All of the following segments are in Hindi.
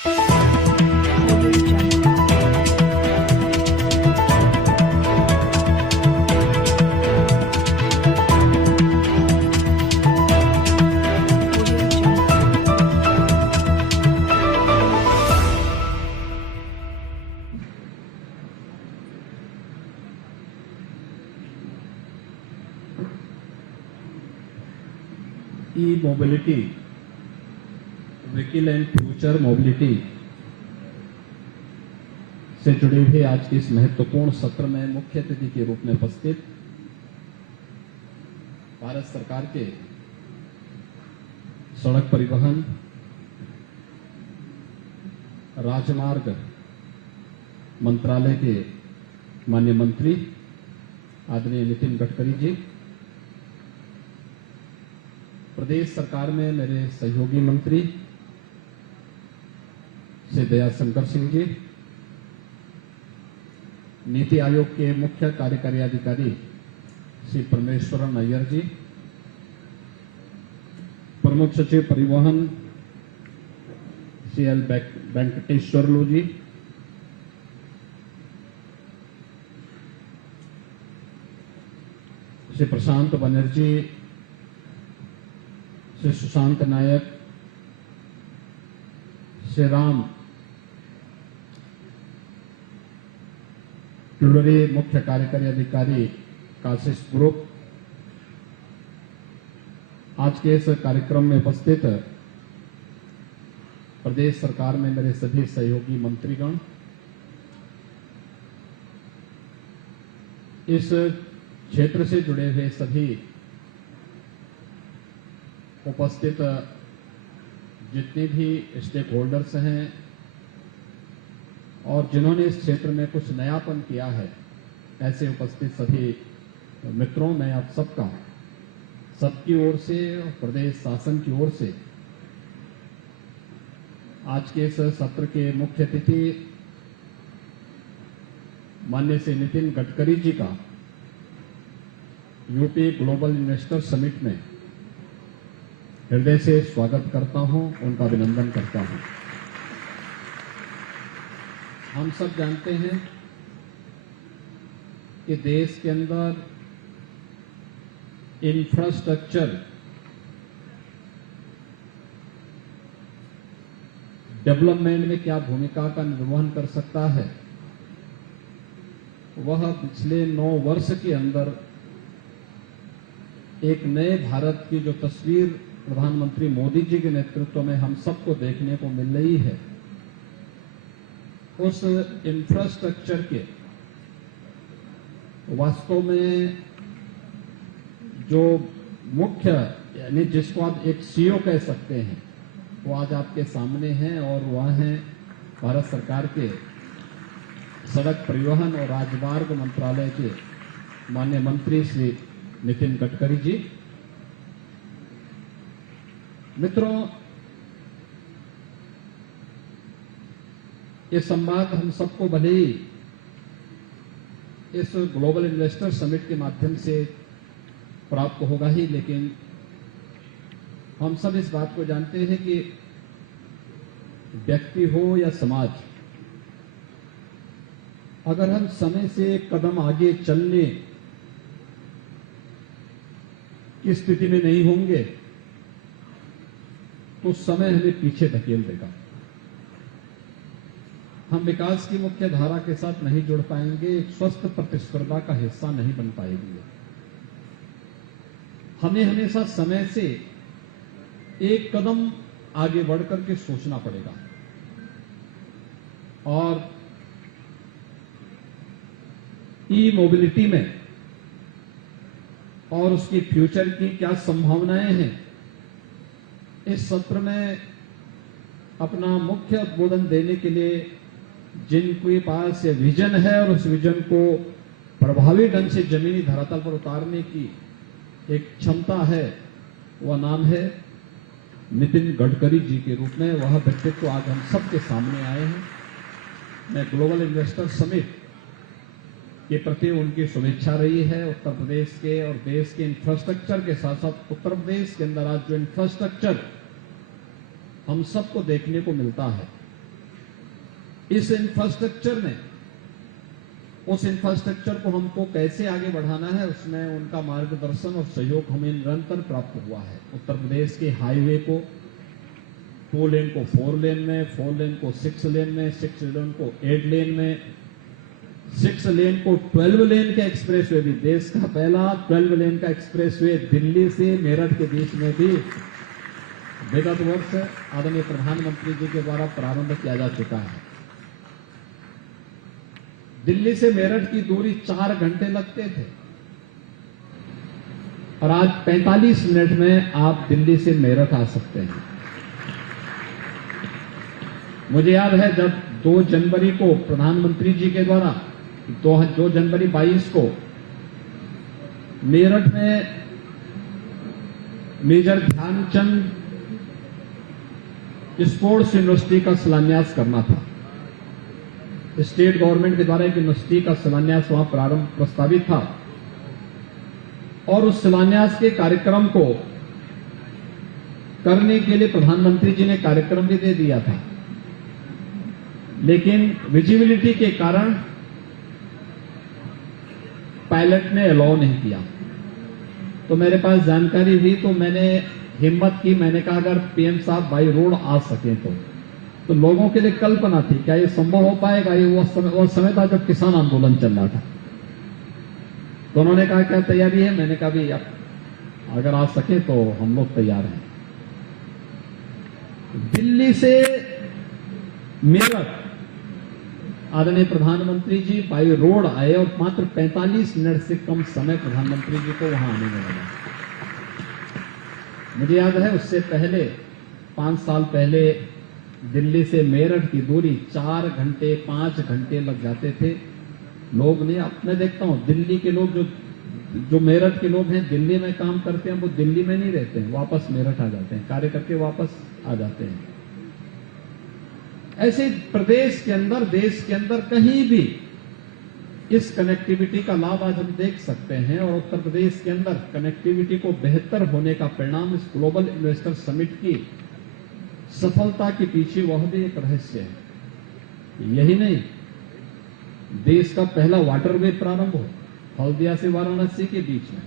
E-mobility, vehicle and future mobility से जुड़े हुए आज के इस महत्वपूर्ण सत्र में मुख्य अतिथि के रूप में उपस्थित भारत सरकार के सड़क परिवहन, राजमार्ग मंत्रालय के माननीय मंत्री आदरणीय नितिन गडकरी जी, प्रदेश सरकार में मेरे सहयोगी मंत्री श्री दयाशंकर सिंह जी, नीति आयोग के मुख्य कार्यकारी अधिकारी श्री परमेश्वरन अय्यर जी, प्रमुख सचिव परिवहन श्री एल वेंकटेश्वरलू जी, श्री प्रशांत बनर्जी, श्री सुशांत नायक, श्री राम टुलरे मुख्य कार्यकारी अधिकारी काशिश ग्रुप, आज के इस कार्यक्रम में उपस्थित प्रदेश सरकार में मेरे सभी सहयोगी मंत्रीगण, इस क्षेत्र से जुड़े हुए सभी उपस्थित जितने भी स्टेक होल्डर्स हैं और जिन्होंने इस क्षेत्र में कुछ नयापन किया है, ऐसे उपस्थित सभी मित्रों, मैं आप सबकी ओर से और प्रदेश शासन की ओर से आज के इस सत्र के मुख्य अतिथि माननीय श्री नितिन गडकरी जी का यूपी ग्लोबल इन्वेस्टर समिट में हृदय से स्वागत करता हूं, उनका अभिनंदन करता हूं। हम सब जानते हैं कि देश के अंदर इंफ्रास्ट्रक्चर डेवलपमेंट में क्या भूमिका का निर्वहन कर सकता है, वह पिछले 9 वर्ष के अंदर एक नए भारत की जो तस्वीर प्रधानमंत्री मोदी जी के नेतृत्व में हम सबको देखने को मिल रही है, उस इंफ्रास्ट्रक्चर के वास्तव में जो मुख्य यानी जिसको आप एक सीईओ कह सकते हैं, वो आज आपके सामने हैं और वह हैं भारत सरकार के सड़क परिवहन और राजमार्ग मंत्रालय के माननीय मंत्री श्री नितिन गडकरी जी। मित्रों, ये संवाद हम सबको भले ही इस ग्लोबल इन्वेस्टर समिट के माध्यम से प्राप्त होगा ही, लेकिन हम सब इस बात को जानते हैं कि व्यक्ति हो या समाज, अगर हम समय से एक कदम आगे चलने की स्थिति में नहीं होंगे तो समय हमें पीछे धकेल देगा। हम विकास की मुख्य धारा के साथ नहीं जुड़ पाएंगे, एक स्वस्थ प्रतिस्पर्धा का हिस्सा नहीं बन पाएंगे। हमें हमेशा समय से एक कदम आगे बढ़कर के सोचना पड़ेगा और ई मोबिलिटी में और उसकी फ्यूचर की क्या संभावनाएं हैं, इस सत्र में अपना मुख्य उद्बोधन देने के लिए जिनके पास ये विजन है और उस विजन को प्रभावी ढंग से जमीनी धरातल पर उतारने की एक क्षमता है, वह नाम है नितिन गडकरी जी के रूप में। वह व्यक्तित्व आज हम सबके सामने आए हैं। मैं ग्लोबल इन्वेस्टर समिट के प्रति उनकी शुभेच्छा रही है। उत्तर प्रदेश के और देश के इंफ्रास्ट्रक्चर के साथ साथ उत्तर प्रदेश के अंदर आज जो इंफ्रास्ट्रक्चर हम सबको देखने को मिलता है, इस इंफ्रास्ट्रक्चर में उस इंफ्रास्ट्रक्चर को हमको कैसे आगे बढ़ाना है, उसमें उनका मार्गदर्शन और सहयोग हमें निरंतर प्राप्त हुआ है। उत्तर प्रदेश के हाईवे को 2 लेन को 4 लेन में, 4 लेन को 6 लेन में, 6 लेन को 8 लेन में, 6 लेन को 12 लेन का एक्सप्रेसवे भी, देश का पहला 12 लेन का एक्सप्रेसवे दिल्ली से मेरठ के बीच में भी विगत वर्ष आदरणीय प्रधानमंत्री जी के द्वारा प्रारंभ किया जा चुका है। दिल्ली से मेरठ की दूरी 4 घंटे लगते थे और आज 45 मिनट में आप दिल्ली से मेरठ आ सकते हैं। मुझे याद है जब 2 जनवरी को प्रधानमंत्री जी के द्वारा 2 जनवरी 22 को मेरठ में मेजर ध्यानचंद स्पोर्ट्स यूनिवर्सिटी का शिलान्यास करना था। स्टेट गवर्नमेंट के द्वारा एक यूनिवर्सिटी का शिलान्यास वहां प्रारंभ प्रस्तावित था और उस शिलान्यास के कार्यक्रम को करने के लिए प्रधानमंत्री जी ने कार्यक्रम भी दे दिया था, लेकिन विजिबिलिटी के कारण पायलट ने अलाउ नहीं किया। तो मेरे पास जानकारी हुई तो मैंने हिम्मत की, मैंने कहा अगर पीएम साहब बाई रोड आ सके तो लोगों के लिए कल्पना थी क्या ये संभव हो पाएगा। ये वो समय था जब किसान आंदोलन चल रहा था। तो उन्होंने कहा क्या तैयारी है, मैंने कहा भी अगर आ सके तो हम लोग तैयार हैं। दिल्ली से मेरठ आदरणीय प्रधानमंत्री जी बाई रोड आए और मात्र 45 मिनट से कम समय प्रधानमंत्री जी को वहां आने में लगा। मुझे याद है उससे पहले 5 साल पहले दिल्ली से मेरठ की दूरी 4 घंटे 5 घंटे लग जाते थे। लोग नहीं, अब मैं देखता हूं दिल्ली के लोग जो मेरठ के लोग हैं दिल्ली में काम करते हैं, वो दिल्ली में नहीं रहते हैं, वापस मेरठ आ जाते हैं, कार्य करके वापस आ जाते हैं। ऐसे प्रदेश के अंदर, देश के अंदर कहीं भी इस कनेक्टिविटी का लाभ आज हम देख सकते हैं और उत्तर प्रदेश के अंदर कनेक्टिविटी को बेहतर होने का परिणाम इस ग्लोबल इन्वेस्टर समिट की सफलता के पीछे वह भी एक रहस्य है। यही नहीं, देश का पहला वाटरवे प्रारंभ हो हल्दिया से वाराणसी के बीच में,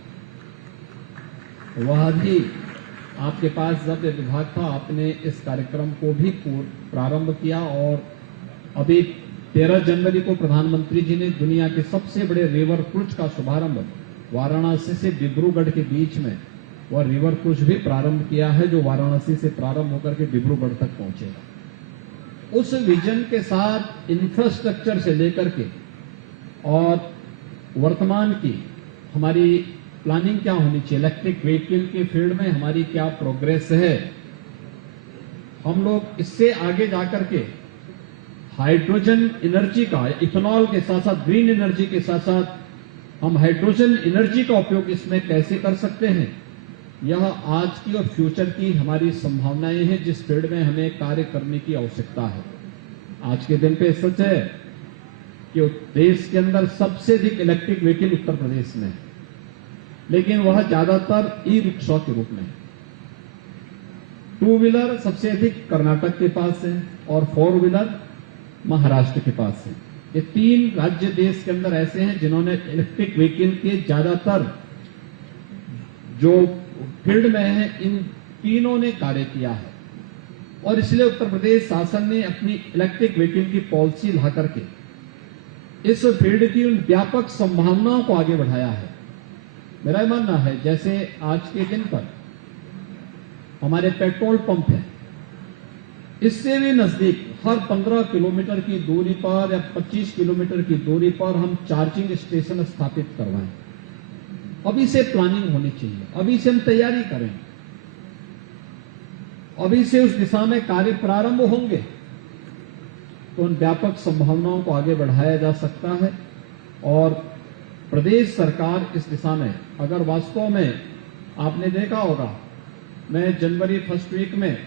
वह भी आपके पास जब विभाग था आपने इस कार्यक्रम को भी प्रारंभ किया और अभी 13 जनवरी को प्रधानमंत्री जी ने दुनिया के सबसे बड़े रिवर क्रूज का शुभारंभ वाराणसी से डिब्रूगढ़ के बीच में वह रिवर क्रूज भी प्रारंभ किया है, जो वाराणसी से प्रारंभ होकर के डिब्रूगढ़ तक पहुंचेगा। उस विजन के साथ इंफ्रास्ट्रक्चर से लेकर के और वर्तमान की हमारी प्लानिंग क्या होनी चाहिए, इलेक्ट्रिक व्हीकल के फील्ड में हमारी क्या प्रोग्रेस है, हम लोग इससे आगे जाकर के हाइड्रोजन एनर्जी का, इथेनॉल के साथ साथ ग्रीन एनर्जी के साथ साथ हम हाइड्रोजन एनर्जी का उपयोग इसमें कैसे कर सकते हैं, यह आज की और फ्यूचर की हमारी संभावनाएं हैं जिस फील्ड में हमें कार्य करने की आवश्यकता है। आज के दिन पे सच है कि देश के अंदर सबसे अधिक इलेक्ट्रिक व्हीकल उत्तर प्रदेश में है, लेकिन वह ज्यादातर ई रिक्शा के रूप में। 2 व्हीलर सबसे अधिक कर्नाटक के पास है और 4 व्हीलर महाराष्ट्र के पास है। ये 3 राज्य देश के अंदर ऐसे हैं जिन्होंने इलेक्ट्रिक व्हीकल के ज्यादातर जो फील्ड में है, इन तीनों ने कार्य किया है और इसलिए उत्तर प्रदेश शासन ने अपनी इलेक्ट्रिक व्हीकल की पॉलिसी ला करके इस फील्ड की उन व्यापक संभावनाओं को आगे बढ़ाया है। मेरा मानना है जैसे आज के दिन पर हमारे पेट्रोल पंप है, इससे भी नजदीक हर 15 किलोमीटर की दूरी पर या 25 किलोमीटर की दूरी पर हम चार्जिंग स्टेशन स्थापित करवाएं। अभी से प्लानिंग होनी चाहिए, अभी से हम तैयारी करें, अभी से उस दिशा में कार्य प्रारंभ होंगे तो उन व्यापक संभावनाओं को आगे बढ़ाया जा सकता है। और प्रदेश सरकार इस दिशा में, अगर वास्तव में आपने देखा होगा, मैं जनवरी फर्स्ट वीक में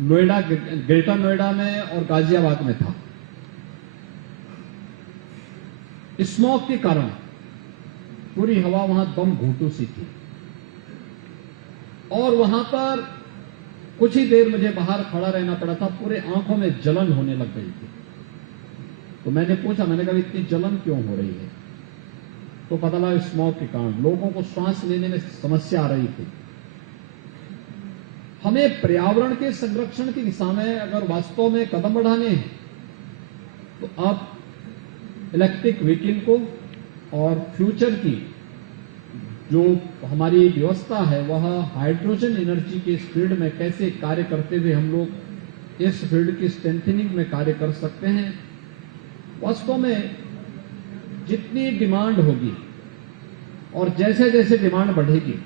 नोएडा, ग्रेटर नोएडा में और गाजियाबाद में था। स्मॉग के कारण पूरी हवा वहां दम घुटू सी थी और वहां पर कुछ ही देर मुझे बाहर खड़ा रहना पड़ा था, पूरे आंखों में जलन होने लग गई थी। तो मैंने पूछा, मैंने कहा इतनी जलन क्यों हो रही है? तो पता लगा स्मॉग के कारण लोगों को सांस लेने में समस्या आ रही थी। हमें पर्यावरण के संरक्षण की दिशा में अगर वास्तव में कदम बढ़ाने हैं तो अब इलेक्ट्रिक व्हीकल को और फ्यूचर की जो हमारी व्यवस्था है वह हाइड्रोजन एनर्जी के इस फील्ड में कैसे कार्य करते हुए हम लोग इस फील्ड की स्ट्रेंथनिंग में कार्य कर सकते हैं। वास्तव में जितनी डिमांड होगी और जैसे जैसे डिमांड बढ़ेगी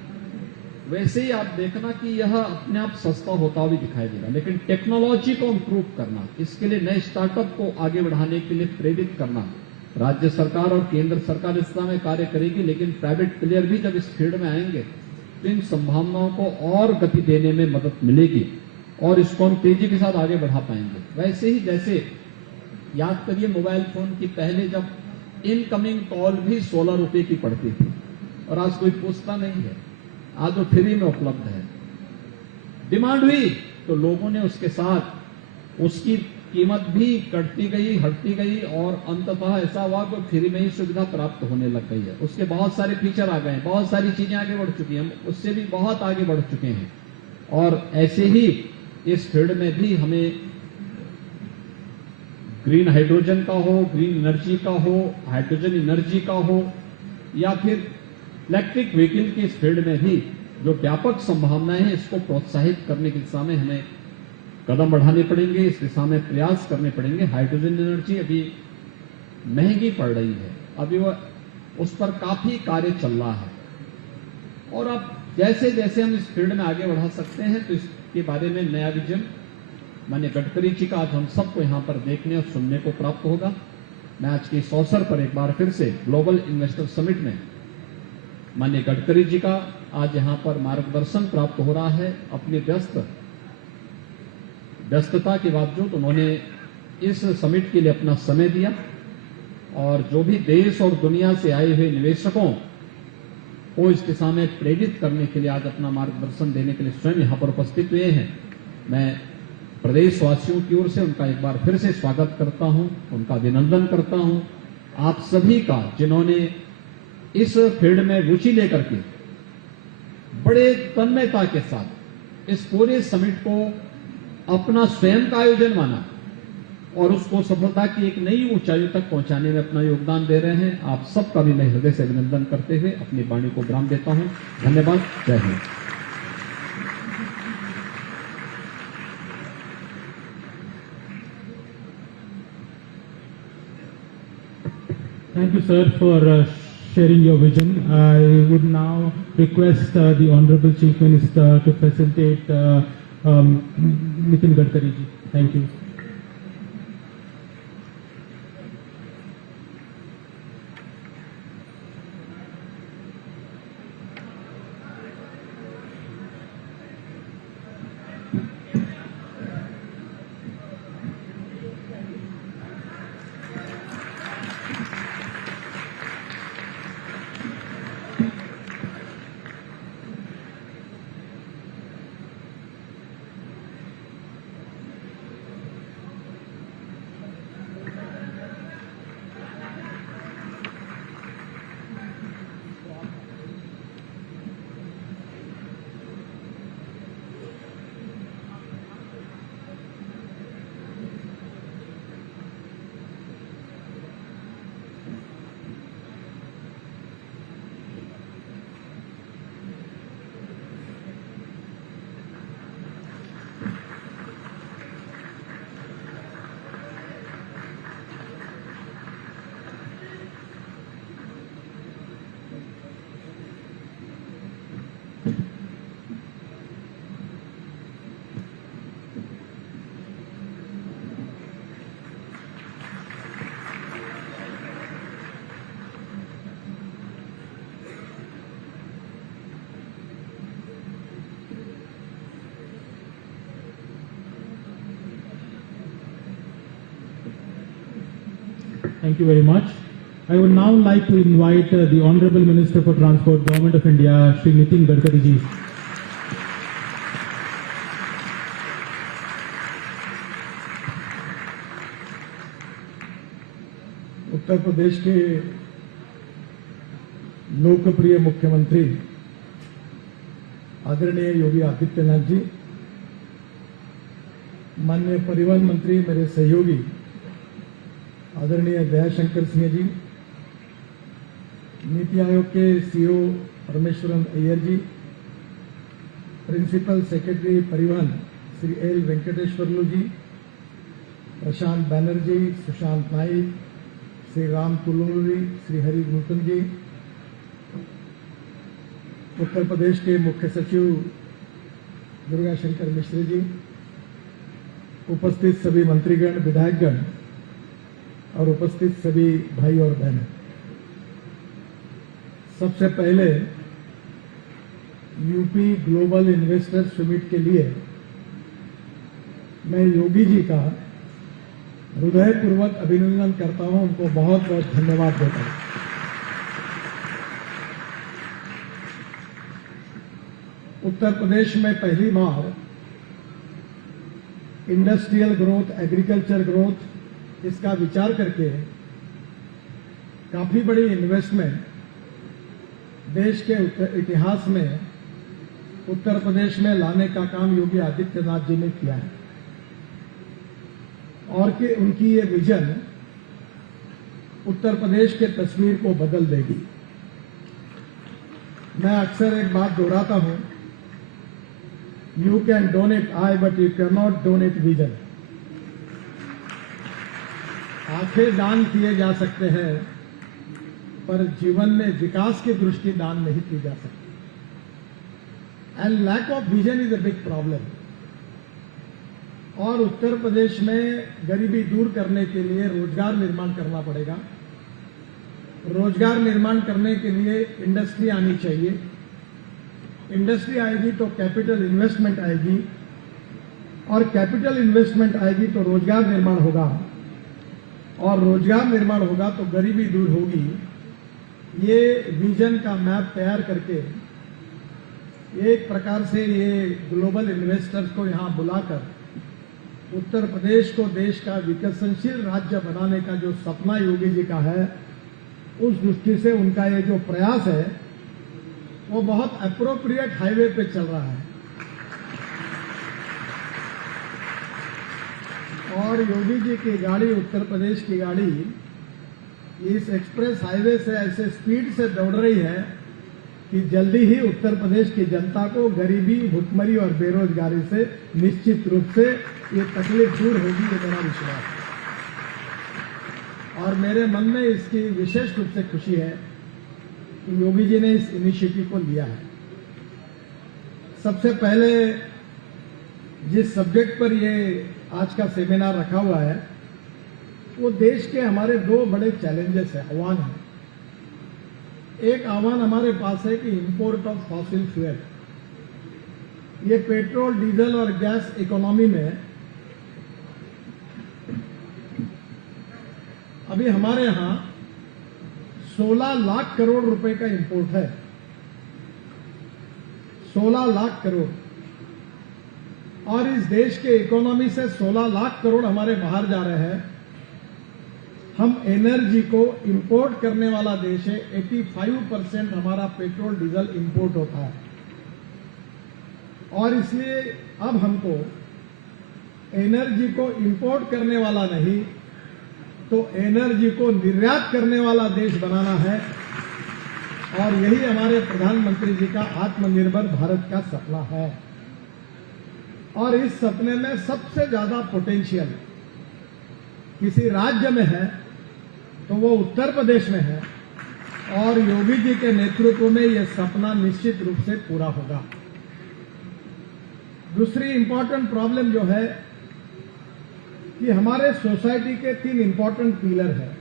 वैसे ही आप देखना कि यह अपने आप सस्ता होता हुआ दिखाई देगा, लेकिन टेक्नोलॉजी को इंप्रूव करना, इसके लिए नए स्टार्टअप को आगे बढ़ाने के लिए प्रेरित करना, राज्य सरकार और केंद्र सरकार इस दिशा में कार्य करेगी, लेकिन प्राइवेट प्लेयर भी जब इस फील्ड में आएंगे तो इन संभावनाओं को और गति देने में मदद मिलेगी और इसको हम तेजी के साथ आगे बढ़ा पाएंगे। वैसे ही जैसे याद करिए मोबाइल फोन की पहले जब इनकमिंग कॉल भी 16 रुपए की पड़ती थी और आज कोई पूछता नहीं है, आज वो फ्री में उपलब्ध है। डिमांड हुई तो लोगों ने उसके साथ उसकी कीमत भी कटती गई, हटती गई और अंततः ऐसा हुआ कि फ्री में ही सुविधा प्राप्त होने लग गई है। उसके बहुत सारे फीचर आ गए, बहुत सारी चीजें आगे बढ़ चुकी हैं, हम उससे भी बहुत आगे बढ़ चुके हैं। और ऐसे ही इस फील्ड में भी हमें ग्रीन हाइड्रोजन का हो, ग्रीन एनर्जी का हो, हाइड्रोजन एनर्जी का हो या फिर इलेक्ट्रिक व्हीकल की इस फील्ड में भी जो व्यापक संभावनाएं हैं इसको प्रोत्साहित करने की दिशा में हमें कदम बढ़ाने पड़ेंगे, इस दिशा में प्रयास करने पड़ेंगे। हाइड्रोजन एनर्जी अभी महंगी पड़ रही है, अभी वो उस पर काफी कार्य चल रहा है और अब जैसे जैसे हम इस फील्ड में आगे बढ़ा सकते हैं तो इसके बारे में नया विजन माननीय गडकरी जी का आज हम सबको यहाँ पर देखने और सुनने को प्राप्त होगा। मैं आज के इस अवसर पर एक बार फिर से ग्लोबल इन्वेस्टर समिट में माननीय गडकरी जी का आज यहाँ पर मार्गदर्शन प्राप्त हो रहा है। अपनी व्यस्तता के बावजूद उन्होंने इस समिट के लिए अपना समय दिया और जो भी देश और दुनिया से आए हुए निवेशकों को इस दिशा में प्रेरित करने के लिए आज अपना मार्गदर्शन देने के लिए स्वयं यहाँ पर उपस्थित हुए हैं। मैं प्रदेशवासियों की ओर से उनका एक बार फिर से स्वागत करता हूं, उनका अभिनंदन करता हूं। आप सभी का जिन्होंने इस फील्ड में रुचि लेकर के बड़े तन्मयता के साथ इस पूरे समिट को अपना स्वयं का आयोजन माना और उसको सफलता की एक नई ऊंचाई तक पहुंचाने में अपना योगदान दे रहे हैं। आप सबका भी मैं हृदय से अभिनंदन करते हुए अपनी वाणी को विराम देता हूं। धन्यवाद। जय Hind. Thank you, sir, for sharing your vision. I would now request the Honorable Chief Minister to facilitate Nitin Gadkari ji. Thank you. Thank you very much. I would now like to invite the Honorable Minister for Transport, Government of India, Shri Nitin Gadkari ji. Uttar Pradesh के लोकप्रिय मुख्यमंत्री आदरणीय योगी आदित्यनाथ जी, माननीय परिवहन मंत्री मेरे सहयोगी आदरणीय दयाशंकर सिंह जी, नीति आयोग के सीईओ परमेश्वरन अय्यर जी, प्रिंसिपल सेक्रेटरी परिवहन श्री एल वेंकटेश्वरलू जी, प्रशांत बैनर्जी, सुशांत नाइक, श्री राम तुलुरी, श्री हरि नूतन जी, उत्तर प्रदेश के मुख्य सचिव दुर्गा शंकर मिश्र जी, उपस्थित सभी मंत्रीगण, विधायकगण और उपस्थित सभी भाई और बहनें, सबसे पहले यूपी ग्लोबल इन्वेस्टर समिट के लिए मैं योगी जी का हृदयपूर्वक अभिनंदन करता हूं, उनको बहुत बहुत धन्यवाद देता हूं। उत्तर प्रदेश में पहली बार इंडस्ट्रियल ग्रोथ, एग्रीकल्चर ग्रोथ, इसका विचार करके काफी बड़ी इन्वेस्टमेंट देश के इतिहास में उत्तर प्रदेश में लाने का काम योगी आदित्यनाथ जी ने किया है और कि उनकी ये विजन उत्तर प्रदेश के तस्वीर को बदल देगी। मैं अक्सर एक बात दोहराता हूं, you can donate I but you can not donate vision. आंखें दान किए जा सकते हैं पर जीवन में विकास की दृष्टि दान नहीं की जा सकती। And lack of vision is a big problem. और उत्तर प्रदेश में गरीबी दूर करने के लिए रोजगार निर्माण करना पड़ेगा। रोजगार निर्माण करने के लिए इंडस्ट्री आनी चाहिए। इंडस्ट्री आएगी तो कैपिटल इन्वेस्टमेंट आएगी और कैपिटल इन्वेस्टमेंट आएगी तो रोजगार निर्माण होगा और रोजगार निर्माण होगा तो गरीबी दूर होगी। ये विजन का मैप तैयार करके एक प्रकार से ये ग्लोबल इन्वेस्टर्स को यहां बुलाकर उत्तर प्रदेश को देश का विकसनशील राज्य बनाने का जो सपना योगी जी का है, उस दृष्टि से उनका ये जो प्रयास है वो बहुत एप्रोप्रिएट हाईवे पे चल रहा है। और योगी जी की गाड़ी, उत्तर प्रदेश की गाड़ी, इस एक्सप्रेस हाईवे से ऐसे स्पीड से दौड़ रही है कि जल्दी ही उत्तर प्रदेश की जनता को गरीबी, भुखमरी और बेरोजगारी से निश्चित रूप से ये तकलीफ दूर होगी, ये मेरा विश्वास है। और मेरे मन में इसकी विशेष रूप से खुशी है कि योगी जी ने इस इनिशिएटिव को लिया है। सबसे पहले जिस सब्जेक्ट पर ये आज का सेमिनार रखा हुआ है वो देश के हमारे दो बड़े चैलेंजेस है, आह्वान है। एक आह्वान हमारे पास है कि इंपोर्ट ऑफ फॉसिल फ्यूल, ये पेट्रोल, डीजल और गैस इकोनॉमी में अभी हमारे यहां 16 लाख करोड़ रुपए का इंपोर्ट है। 16 लाख करोड़। और इस देश के इकोनॉमी से 16 लाख करोड़ हमारे बाहर जा रहे हैं। हम एनर्जी को इंपोर्ट करने वाला देश है। 85% हमारा पेट्रोल डीजल इंपोर्ट होता है और इसलिए अब हमको एनर्जी को इंपोर्ट करने वाला नहीं तो एनर्जी को निर्यात करने वाला देश बनाना है। और यही हमारे प्रधानमंत्री जी का आत्मनिर्भर भारत का सपना है। और इस सपने में सबसे ज्यादा पोटेंशियल किसी राज्य में है तो वो उत्तर प्रदेश में है और योगी जी के नेतृत्व में यह सपना निश्चित रूप से पूरा होगा। दूसरी इंपॉर्टेंट प्रॉब्लम जो है कि हमारे सोसाइटी के 3 इंपॉर्टेंट पिलर है,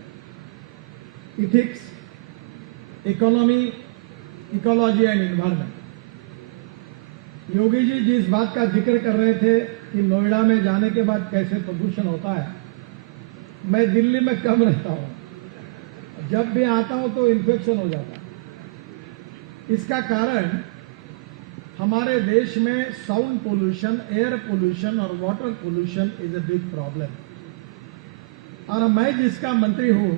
ethics, economy, ecology and environment. Yogi ji जिस बात का जिक्र कर रहे थे कि नोएडा में जाने के बाद कैसे प्रदूषण होता है, मैं दिल्ली में कम रहता हूं, जब भी आता हूं तो इन्फेक्शन हो जाता है। इसका कारण हमारे देश में साउंड पोल्यूशन, एयर पोल्यूशन और water pollution is a big problem. और मैं जिसका मंत्री हूं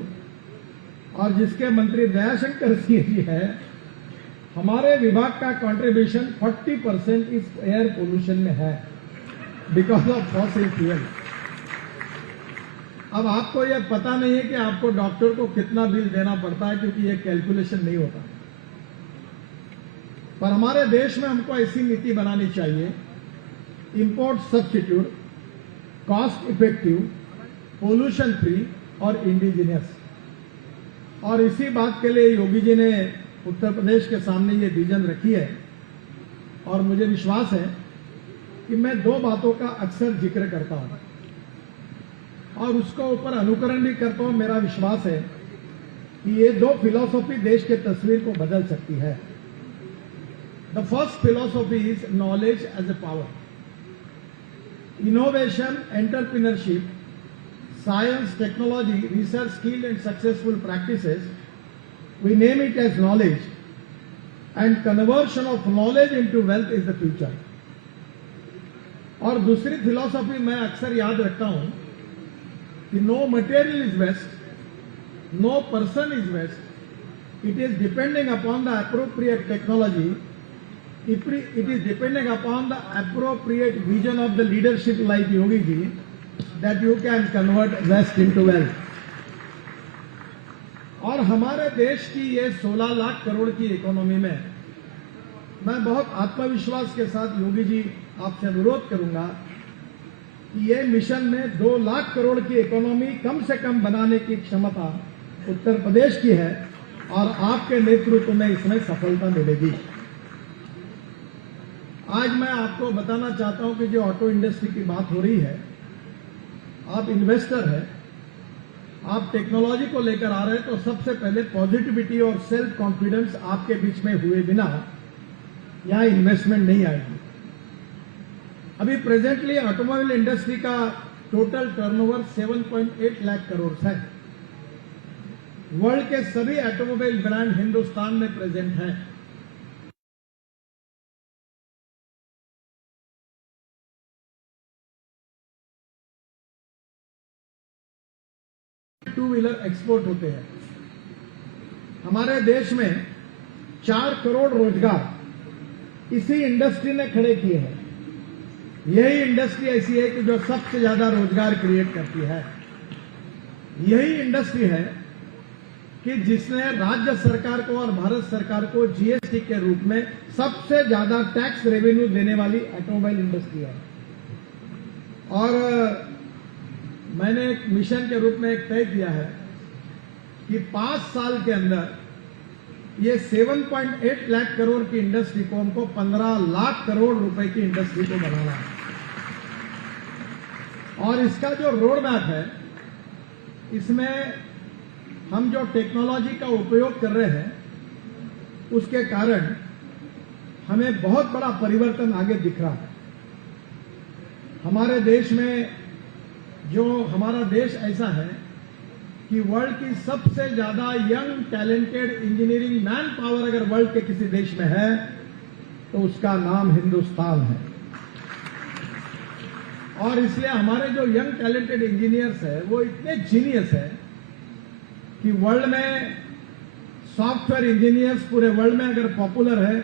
और जिसके मंत्री दयाशंकर सिंह जी है, हमारे विभाग का कंट्रीब्यूशन 40% इस एयर पोल्यूशन में है बिकॉज ऑफ फॉसिल फ्यूल। अब आपको यह पता नहीं है कि आपको डॉक्टर को कितना बिल देना पड़ता है, क्योंकि यह कैलकुलेशन नहीं होता। पर हमारे देश में हमको ऐसी नीति बनानी चाहिए, import substitute, cost effective, pollution free और इंडिजिनियस। और इसी बात के लिए योगी जी ने उत्तर प्रदेश के सामने ये विजन रखी है। और मुझे विश्वास है कि मैं दो बातों का अक्सर जिक्र करता हूं और उसको ऊपर अनुकरण भी करता हूं। मेरा विश्वास है कि ये दो फिलॉसफी देश के तस्वीर को बदल सकती है। The first philosophy is knowledge as a power, innovation, entrepreneurship, science, technology, research, skill and successful practices, we name it as knowledge, and conversion of knowledge into wealth is the future. और दूसरी फिलॉसफी मैं अक्सर याद रखता हूं कि no material is waste, no person is waste, it is depending upon the appropriate technology, it is depending upon the appropriate vision of the leadership like Yogi ji, that you can convert waste into wealth. और हमारे देश की ये 16 लाख करोड़ की इकोनॉमी में मैं बहुत आत्मविश्वास के साथ योगी जी आपसे अनुरोध करूंगा कि ये मिशन में 2 लाख करोड़ की इकोनॉमी कम से कम बनाने की क्षमता उत्तर प्रदेश की है और आपके नेतृत्व में इसमें सफलता मिलेगी। आज मैं आपको बताना चाहता हूं कि जो ऑटो इंडस्ट्री की बात हो रही है, आप इन्वेस्टर हैं, आप टेक्नोलॉजी को लेकर आ रहे हैं, तो सबसे पहले पॉजिटिविटी और सेल्फ कॉन्फिडेंस आपके बीच में हुए बिना यहां इन्वेस्टमेंट नहीं आएगी। अभी प्रेजेंटली ऑटोमोबाइल इंडस्ट्री का टोटल टर्नओवर 7.8 लाख करोड़ है। वर्ल्ड के सभी ऑटोमोबाइल ब्रांड हिंदुस्तान में प्रेजेंट हैं। टू व्हीलर एक्सपोर्ट होते हैं। हमारे देश में 4 करोड़ रोजगार इसी इंडस्ट्री ने खड़े किए हैं। यही इंडस्ट्री ऐसी है कि जो सबसे ज्यादा रोजगार क्रिएट करती है। यही इंडस्ट्री है कि जिसने राज्य सरकार को और भारत सरकार को जीएसटी के रूप में सबसे ज्यादा टैक्स रेवेन्यू देने वाली ऑटोमोबाइल इंडस्ट्री है। और मैंने एक मिशन के रूप में एक तय किया है कि 5 साल के अंदर ये 7.8 लाख करोड़ की इंडस्ट्री को हमको 15 लाख करोड़ रुपए की इंडस्ट्री को बनाना है। और इसका जो रोड मैप है, इसमें हम जो टेक्नोलॉजी का उपयोग कर रहे हैं उसके कारण हमें बहुत बड़ा परिवर्तन आगे दिख रहा है। हमारे देश में जो हमारा देश ऐसा है कि वर्ल्ड की सबसे ज्यादा young talented engineering man power अगर वर्ल्ड के किसी देश में है तो उसका नाम हिंदुस्तान है। और इसलिए हमारे जो यंग टैलेंटेड इंजीनियर्स है वो इतने जीनियस है कि वर्ल्ड में सॉफ्टवेयर इंजीनियर्स पूरे वर्ल्ड में अगर पॉपुलर है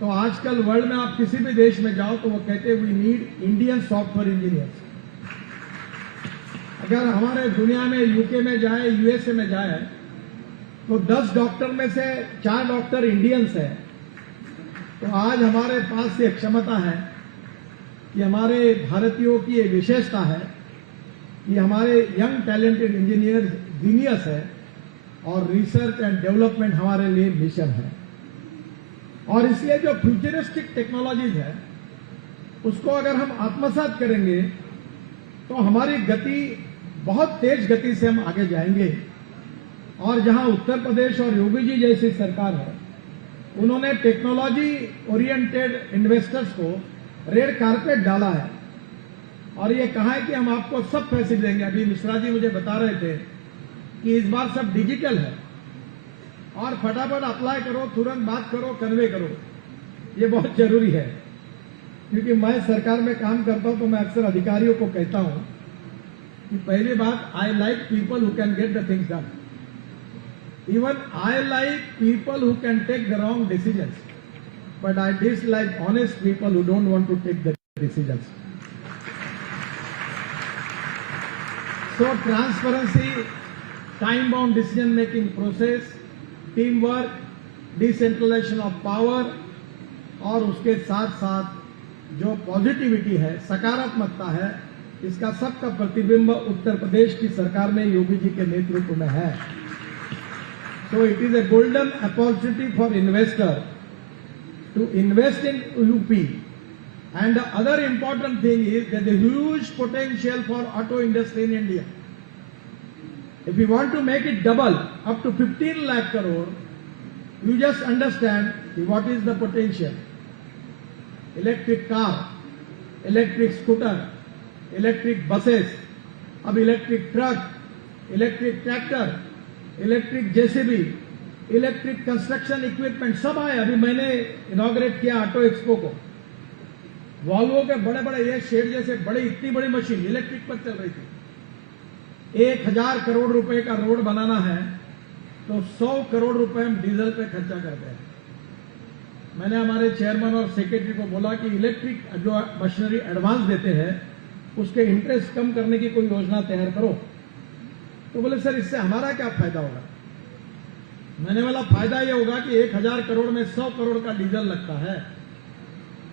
तो आजकल वर्ल्ड में आप किसी भी देश में जाओ तो वो कहते हैं we need Indian software engineers. अगर हमारे दुनिया में यूके में जाए, यूएसए में जाए तो 10 डॉक्टर में से 4 डॉक्टर इंडियंस हैं। तो आज हमारे पास ये क्षमता है कि हमारे भारतीयों की ये विशेषता है कि हमारे यंग टैलेंटेड इंजीनियर जीनियस है और रिसर्च एंड डेवलपमेंट हमारे लिए मिशन है। और इसलिए जो फ्यूचरिस्टिक टेक्नोलॉजीज है उसको अगर हम आत्मसात करेंगे तो हमारी गति बहुत तेज गति से हम आगे जाएंगे। और जहां उत्तर प्रदेश और योगी जी जैसी सरकार है, उन्होंने टेक्नोलॉजी ओरिएंटेड इन्वेस्टर्स को रेड कारपेट डाला है और ये कहा है कि हम आपको सब फैसिलिटी देंगे। अभी मिश्रा जी मुझे बता रहे थे कि इस बार सब डिजिटल है और फटाफट अप्लाई करो, तुरंत बात करो, कन्वे करो। ये बहुत जरूरी है क्योंकि मैं सरकार में काम करता हूं तो मैं अक्सर अधिकारियों को कहता हूं कि पहली बात, I like people who can get the things done. Even I like people who can take the wrong decisions, but I dislike honest people who don't want to take the decisions. So transparency, time-bound decision-making process, teamwork, decentralization of power और उसके साथ साथ जो पॉजिटिविटी है, सकारात्मकता है, इसका सबका प्रतिबिंब उत्तर प्रदेश की सरकार में योगी जी के नेतृत्व में है. So it is a golden opportunity for investor to invest in UP. And the other important thing is that the huge potential for auto industry in India. If you want to make it double, up to 15 lakh crore, you just understand what is the potential. Electric car, electric scooter, electric buses, अब electric truck, electric tractor, electric JCB, electric construction equipment सब आए. अभी मैंने इनॉग्रेट किया ऑटो एक्सपो को. वॉल्वो के बड़े बड़े ये शेड जैसे बड़ी इतनी बड़ी मशीन इलेक्ट्रिक पर चल रही थी. 1000 करोड़ रुपए का रोड बनाना है तो 100 करोड़ रुपए हम डीजल पे खर्चा करते हैं. मैंने हमारे चेयरमैन और सेक्रेटरी को बोला कि इलेक्ट्रिक जो मशीनरी एडवांस देते हैं उसके इंटरेस्ट कम करने की कोई योजना तैयार करो. तो बोले सर इससे हमारा क्या फायदा होगा. मैंने बोला फायदा ये होगा कि 1000 करोड़ में 100 करोड़ का डीजल लगता है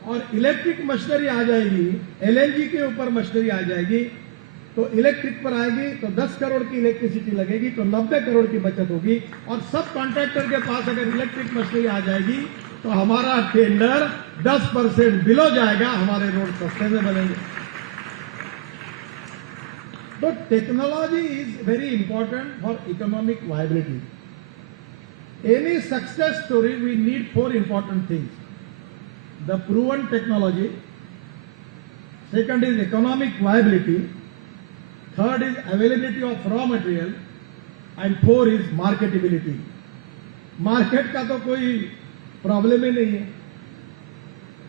और इलेक्ट्रिक मशीनरी आ जाएगी, एलएनजी के ऊपर मशीनरी आ जाएगी तो इलेक्ट्रिक पर आएगी तो 10 करोड़ की इलेक्ट्रिसिटी लगेगी तो 90 करोड़ की बचत होगी. और सब कॉन्ट्रैक्टर के पास अगर इलेक्ट्रिक मशीनरी आ जाएगी तो हमारा टेंडर 10% बिलो जाएगा, हमारे रोड सस्ते में बनेंगे. So technology is very important for economic viability. Any success story we need 4 important things. The proven technology, second is economic viability, third is availability of raw material and 4 is marketability. Market का तो कोई प्रॉब्लम ही नहीं है.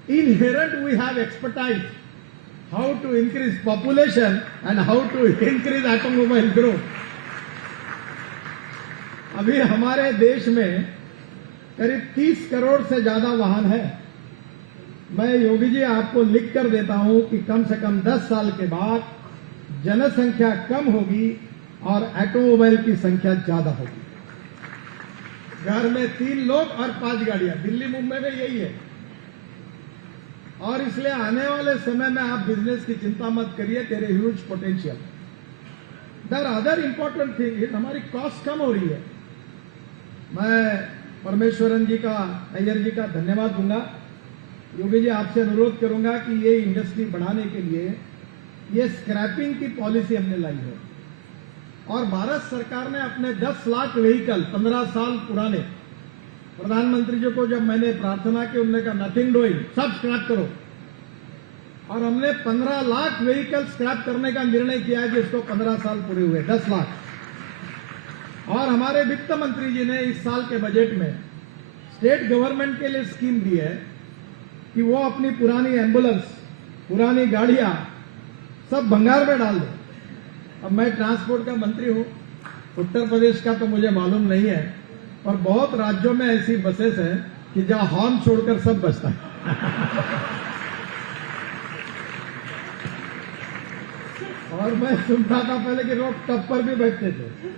Inherent we have expertise. How to increase population and how to increase automobile growth. अभी हमारे देश में करीब 30 करोड़ से ज्यादा वाहन है. मैं योगी जी आपको लिख कर देता हूं कि कम से कम 10 साल के बाद जनसंख्या कम होगी और ऑटोमोबाइल की संख्या ज्यादा होगी. घर में 3 लोग और 5 गाड़ियां. दिल्ली मुंबई में यही है. और इसलिए आने वाले समय में आप बिजनेस की चिंता मत करिए, there huge potential. There other important thing is हमारी कॉस्ट कम हो रही है. मैं परमेश्वरन जी का, अय्यर जी का धन्यवाद दूंगा. योगी जी आपसे अनुरोध करूंगा कि ये इंडस्ट्री बढ़ाने के लिए ये स्क्रैपिंग की पॉलिसी हमने लाई है और भारत सरकार ने अपने 10 लाख व्हीकल 15 साल पुराने, प्रधानमंत्री जी को जब मैंने प्रार्थना की उन्होंने कहा नथिंग डूइंग, सब स्क्रैप करो. और हमने 15 लाख व्हीकल स्क्रैप करने का निर्णय किया है जिसको 15 साल पूरे हुए, 10 लाख. और हमारे वित्त मंत्री जी ने इस साल के बजट में स्टेट गवर्नमेंट के लिए स्कीम दी है कि वो अपनी पुरानी एम्बुलेंस, पुरानी गाड़ियां सब भंगार में डाल दे. अब मैं ट्रांसपोर्ट का मंत्री हूं, उत्तर प्रदेश का तो मुझे मालूम नहीं है, और बहुत राज्यों में ऐसी बसेस हैं कि जहां हॉर्न छोड़कर सब बजता है. और मैं सुनता था पहले कि लोग टप पर भी बैठते थे.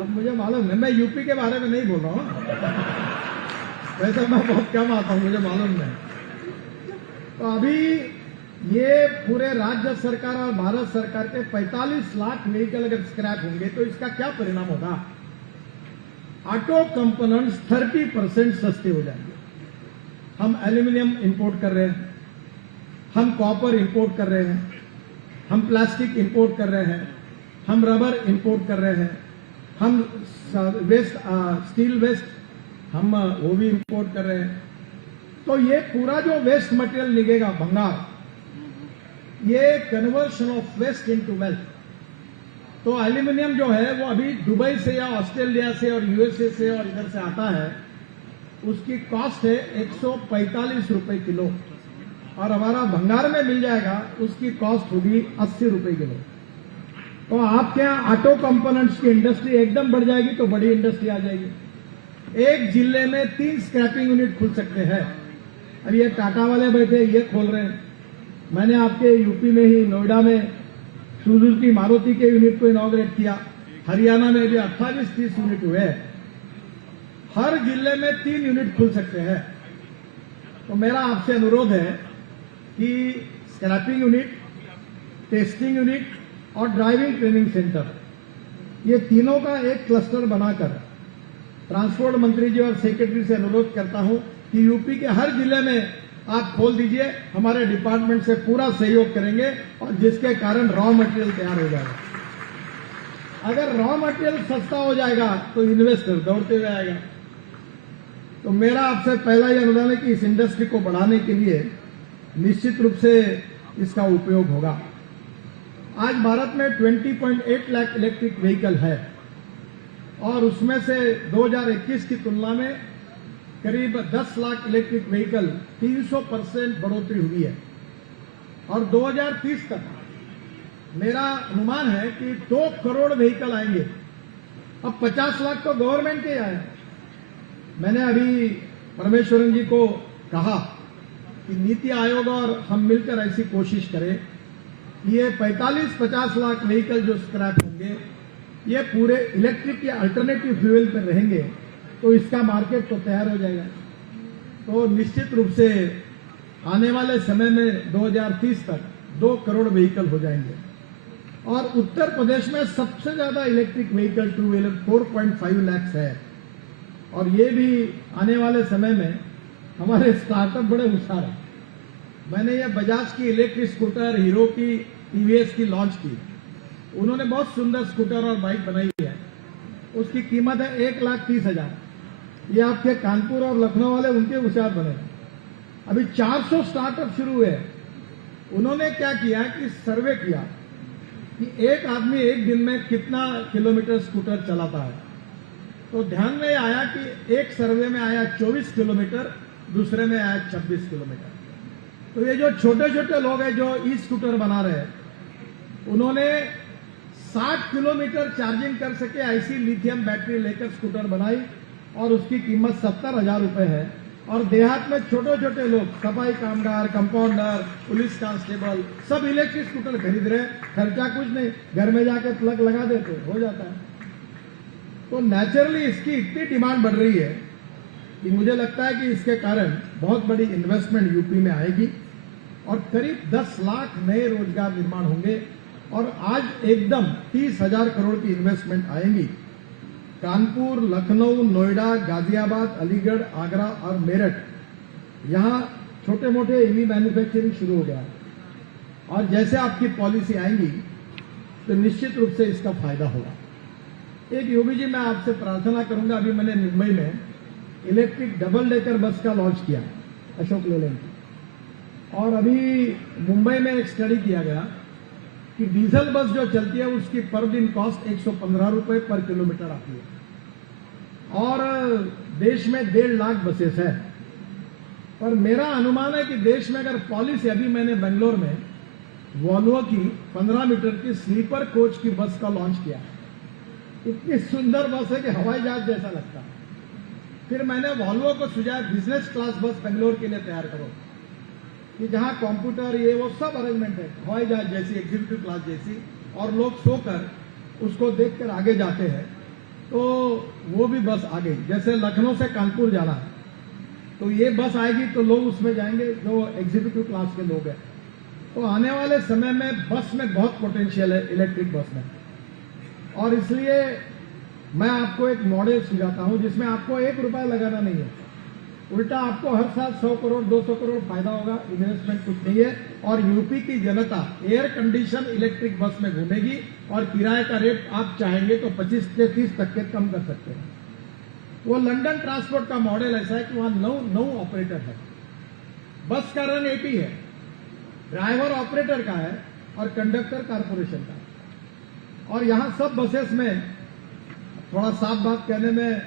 अब मुझे मालूम है, मैं यूपी के बारे में नहीं बोल रहा हूं, वैसे मैं बहुत कम आता हूं, मुझे मालूम नहीं. तो अभी ये पूरे राज्य सरकार और भारत सरकार के 45 लाख व्हीकल अगर स्क्रैप होंगे तो इसका क्या परिणाम होगा. ऑटो कंपोनेंट्स 30% सस्ते हो जाएंगे. हम एल्यूमिनियम इंपोर्ट कर रहे हैं, हम कॉपर इंपोर्ट कर रहे हैं, हम प्लास्टिक इंपोर्ट कर रहे हैं, हम रबर इंपोर्ट कर रहे हैं, हम वेस्ट स्टील वेस्ट हम वो भी इंपोर्ट कर रहे हैं. तो ये पूरा जो वेस्ट मटेरियल निकलेगा भंगार, ये conversion of waste into wealth. तो एल्यूमिनियम जो है वो अभी दुबई से या ऑस्ट्रेलिया से और यूएसए से और इधर से आता है, उसकी कॉस्ट है 145 रुपए किलो, और हमारा भंगार में मिल जाएगा उसकी कॉस्ट होगी 80 रुपए किलो. तो आपके यहाँ ऑटो कंपोनेंट्स की इंडस्ट्री एकदम बढ़ जाएगी तो बड़ी इंडस्ट्री आ जाएगी. एक जिले में 3 स्क्रैपिंग यूनिट खुल सकते हैं। अब ये टाटा वाले बैठे ये खोल रहे हैं, मैंने आपके यूपी में ही नोएडा में सुजुकी मारुति के यूनिट को इनॉग्रेट किया, हरियाणा में भी 28-30 यूनिट हुए। हर जिले में 3 यूनिट खुल सकते हैं। तो मेरा आपसे अनुरोध है कि स्क्रैपिंग यूनिट, टेस्टिंग यूनिट और ड्राइविंग ट्रेनिंग सेंटर, ये तीनों का एक क्लस्टर बनाकर ट्रांसपोर्ट मंत्री जी और सेक्रेटरी से अनुरोध करता हूं कि यूपी के हर जिले में आप खोल दीजिए। हमारे डिपार्टमेंट से पूरा सहयोग करेंगे और जिसके कारण रॉ मटेरियल तैयार हो जाएगा। अगर रॉ मटेरियल सस्ता हो जाएगा तो इन्वेस्टर दौड़ते हुए आएगा। तो मेरा आपसे पहला यह अनुरोध है कि इस इंडस्ट्री को बढ़ाने के लिए निश्चित रूप से इसका उपयोग होगा। आज भारत में 20.8 लाख इलेक्ट्रिक व्हीकल है और उसमें से 2021 की तुलना में करीब 10 लाख इलेक्ट्रिक व्हीकल 300% बढ़ोतरी हुई है और 2030 तक मेरा अनुमान है कि 2 करोड़ व्हीकल आएंगे। अब 50 लाख तो गवर्नमेंट के आए। मैंने अभी परमेश्वरन जी को कहा कि नीति आयोग और हम मिलकर ऐसी कोशिश करें कि ये 45-50 लाख व्हीकल जो स्क्रैप होंगे ये पूरे इलेक्ट्रिक या अल्टरनेटिव फ्यूल पर रहेंगे, तो इसका मार्केट तो तैयार हो जाएगा। तो निश्चित रूप से आने वाले समय में 2030 तक 2 करोड़ व्हीकल हो जाएंगे। और उत्तर प्रदेश में सबसे ज्यादा इलेक्ट्रिक व्हीकल 2 व्हीलर 4.5 लाख है और ये भी आने वाले समय में हमारे स्टार्टअप बड़े होशियार हैं। मैंने ये बजाज की इलेक्ट्रिक स्कूटर, हीरो की, टीवीएस की लॉन्च की। उन्होंने बहुत सुंदर स्कूटर और बाइक बनाई है, उसकी कीमत है 1,30,000। ये आपके कानपुर और लखनऊ वाले उनके होशियार बने। अभी 400 स्टार्टअप शुरू हुए। उन्होंने क्या किया कि सर्वे किया कि एक आदमी एक दिन में कितना किलोमीटर स्कूटर चलाता है। तो ध्यान में आया कि एक सर्वे में आया 24 किलोमीटर, दूसरे में आया 26 किलोमीटर। तो ये जो छोटे छोटे लोग हैं जो ई स्कूटर बना रहे हैं, उन्होंने 60 किलोमीटर चार्जिंग कर सके ऐसी लिथियम बैटरी लेकर स्कूटर बनाई और उसकी कीमत 70,000 रुपए है। और देहात में छोटे छोटे लोग, सफाई कामगार, कंपाउंडर, पुलिस कांस्टेबल, सब इलेक्ट्रिक स्कूटर खरीद रहे हैं। खर्चा कुछ नहीं, घर में जाके प्लग लगा देते हो जाता है। तो नेचुरली इसकी इतनी डिमांड बढ़ रही है कि मुझे लगता है कि इसके कारण बहुत बड़ी इन्वेस्टमेंट यूपी में आएगी और करीब 10 लाख नए रोजगार निर्माण होंगे। और आज एकदम 30,000 करोड़ की इन्वेस्टमेंट आएंगी। कानपुर, लखनऊ, नोएडा, गाजियाबाद, अलीगढ़, आगरा और मेरठ, यहाँ छोटे मोटे ईवी मैन्युफैक्चरिंग शुरू हो गया है। और जैसे आपकी पॉलिसी आएंगी तो निश्चित रूप से इसका फायदा होगा। एक योगी जी, मैं आपसे प्रार्थना करूंगा, अभी मैंने मुंबई में इलेक्ट्रिक डबल डेकर बस का लॉन्च किया अशोक लेलैंड की। और अभी मुंबई में एक स्टडी किया गया कि डीजल बस जो चलती है उसकी पर दिन कॉस्ट 115 रुपए पर किलोमीटर आती है और देश में 1.5 लाख बसेस है। पर मेरा अनुमान है कि देश में अगर पॉलिसी, अभी मैंने बेंगलोर में वॉल्वो की 15 मीटर की स्लीपर कोच की बस का लॉन्च किया। इतनी सुंदर बस है कि हवाई जहाज जैसा लगता है। फिर मैंने वॉल्वो को सुझाया बिजनेस क्लास बस बेंगलोर के लिए तैयार करो कि जहां कंप्यूटर ये वो सब अरेंजमेंट है, हवाई जहाज जैसी, एग्जीक्यूटिव क्लास जैसी, और लोग सोकर उसको देखकर आगे जाते हैं। तो वो भी बस आ गई। जैसे लखनऊ से कानपुर जाना है तो ये बस आएगी तो लोग उसमें जाएंगे जो एग्जीक्यूटिव क्लास के लोग हैं। तो आने वाले समय में बस में बहुत पोटेंशियल है, इलेक्ट्रिक बस में। और इसलिए मैं आपको एक मॉडल सुझाता हूं जिसमें आपको 1 रुपया लगाना नहीं है, उल्टा आपको हर साल 100 करोड़ 200 करोड़ फायदा होगा। इन्वेस्टमेंट कुछ नहीं है और यूपी की जनता एयर कंडीशन इलेक्ट्रिक बस में घूमेगी और किराए का रेट आप चाहेंगे तो 25 से 30 तक के कम कर सकते हैं। वो लंदन ट्रांसपोर्ट का मॉडल ऐसा है कि वहां 9 ऑपरेटर है, बस का रन एपी है, ड्राइवर ऑपरेटर का है और कंडक्टर कारपोरेशन का। और यहां सब बसेस में, थोड़ा साफ बात कहने में,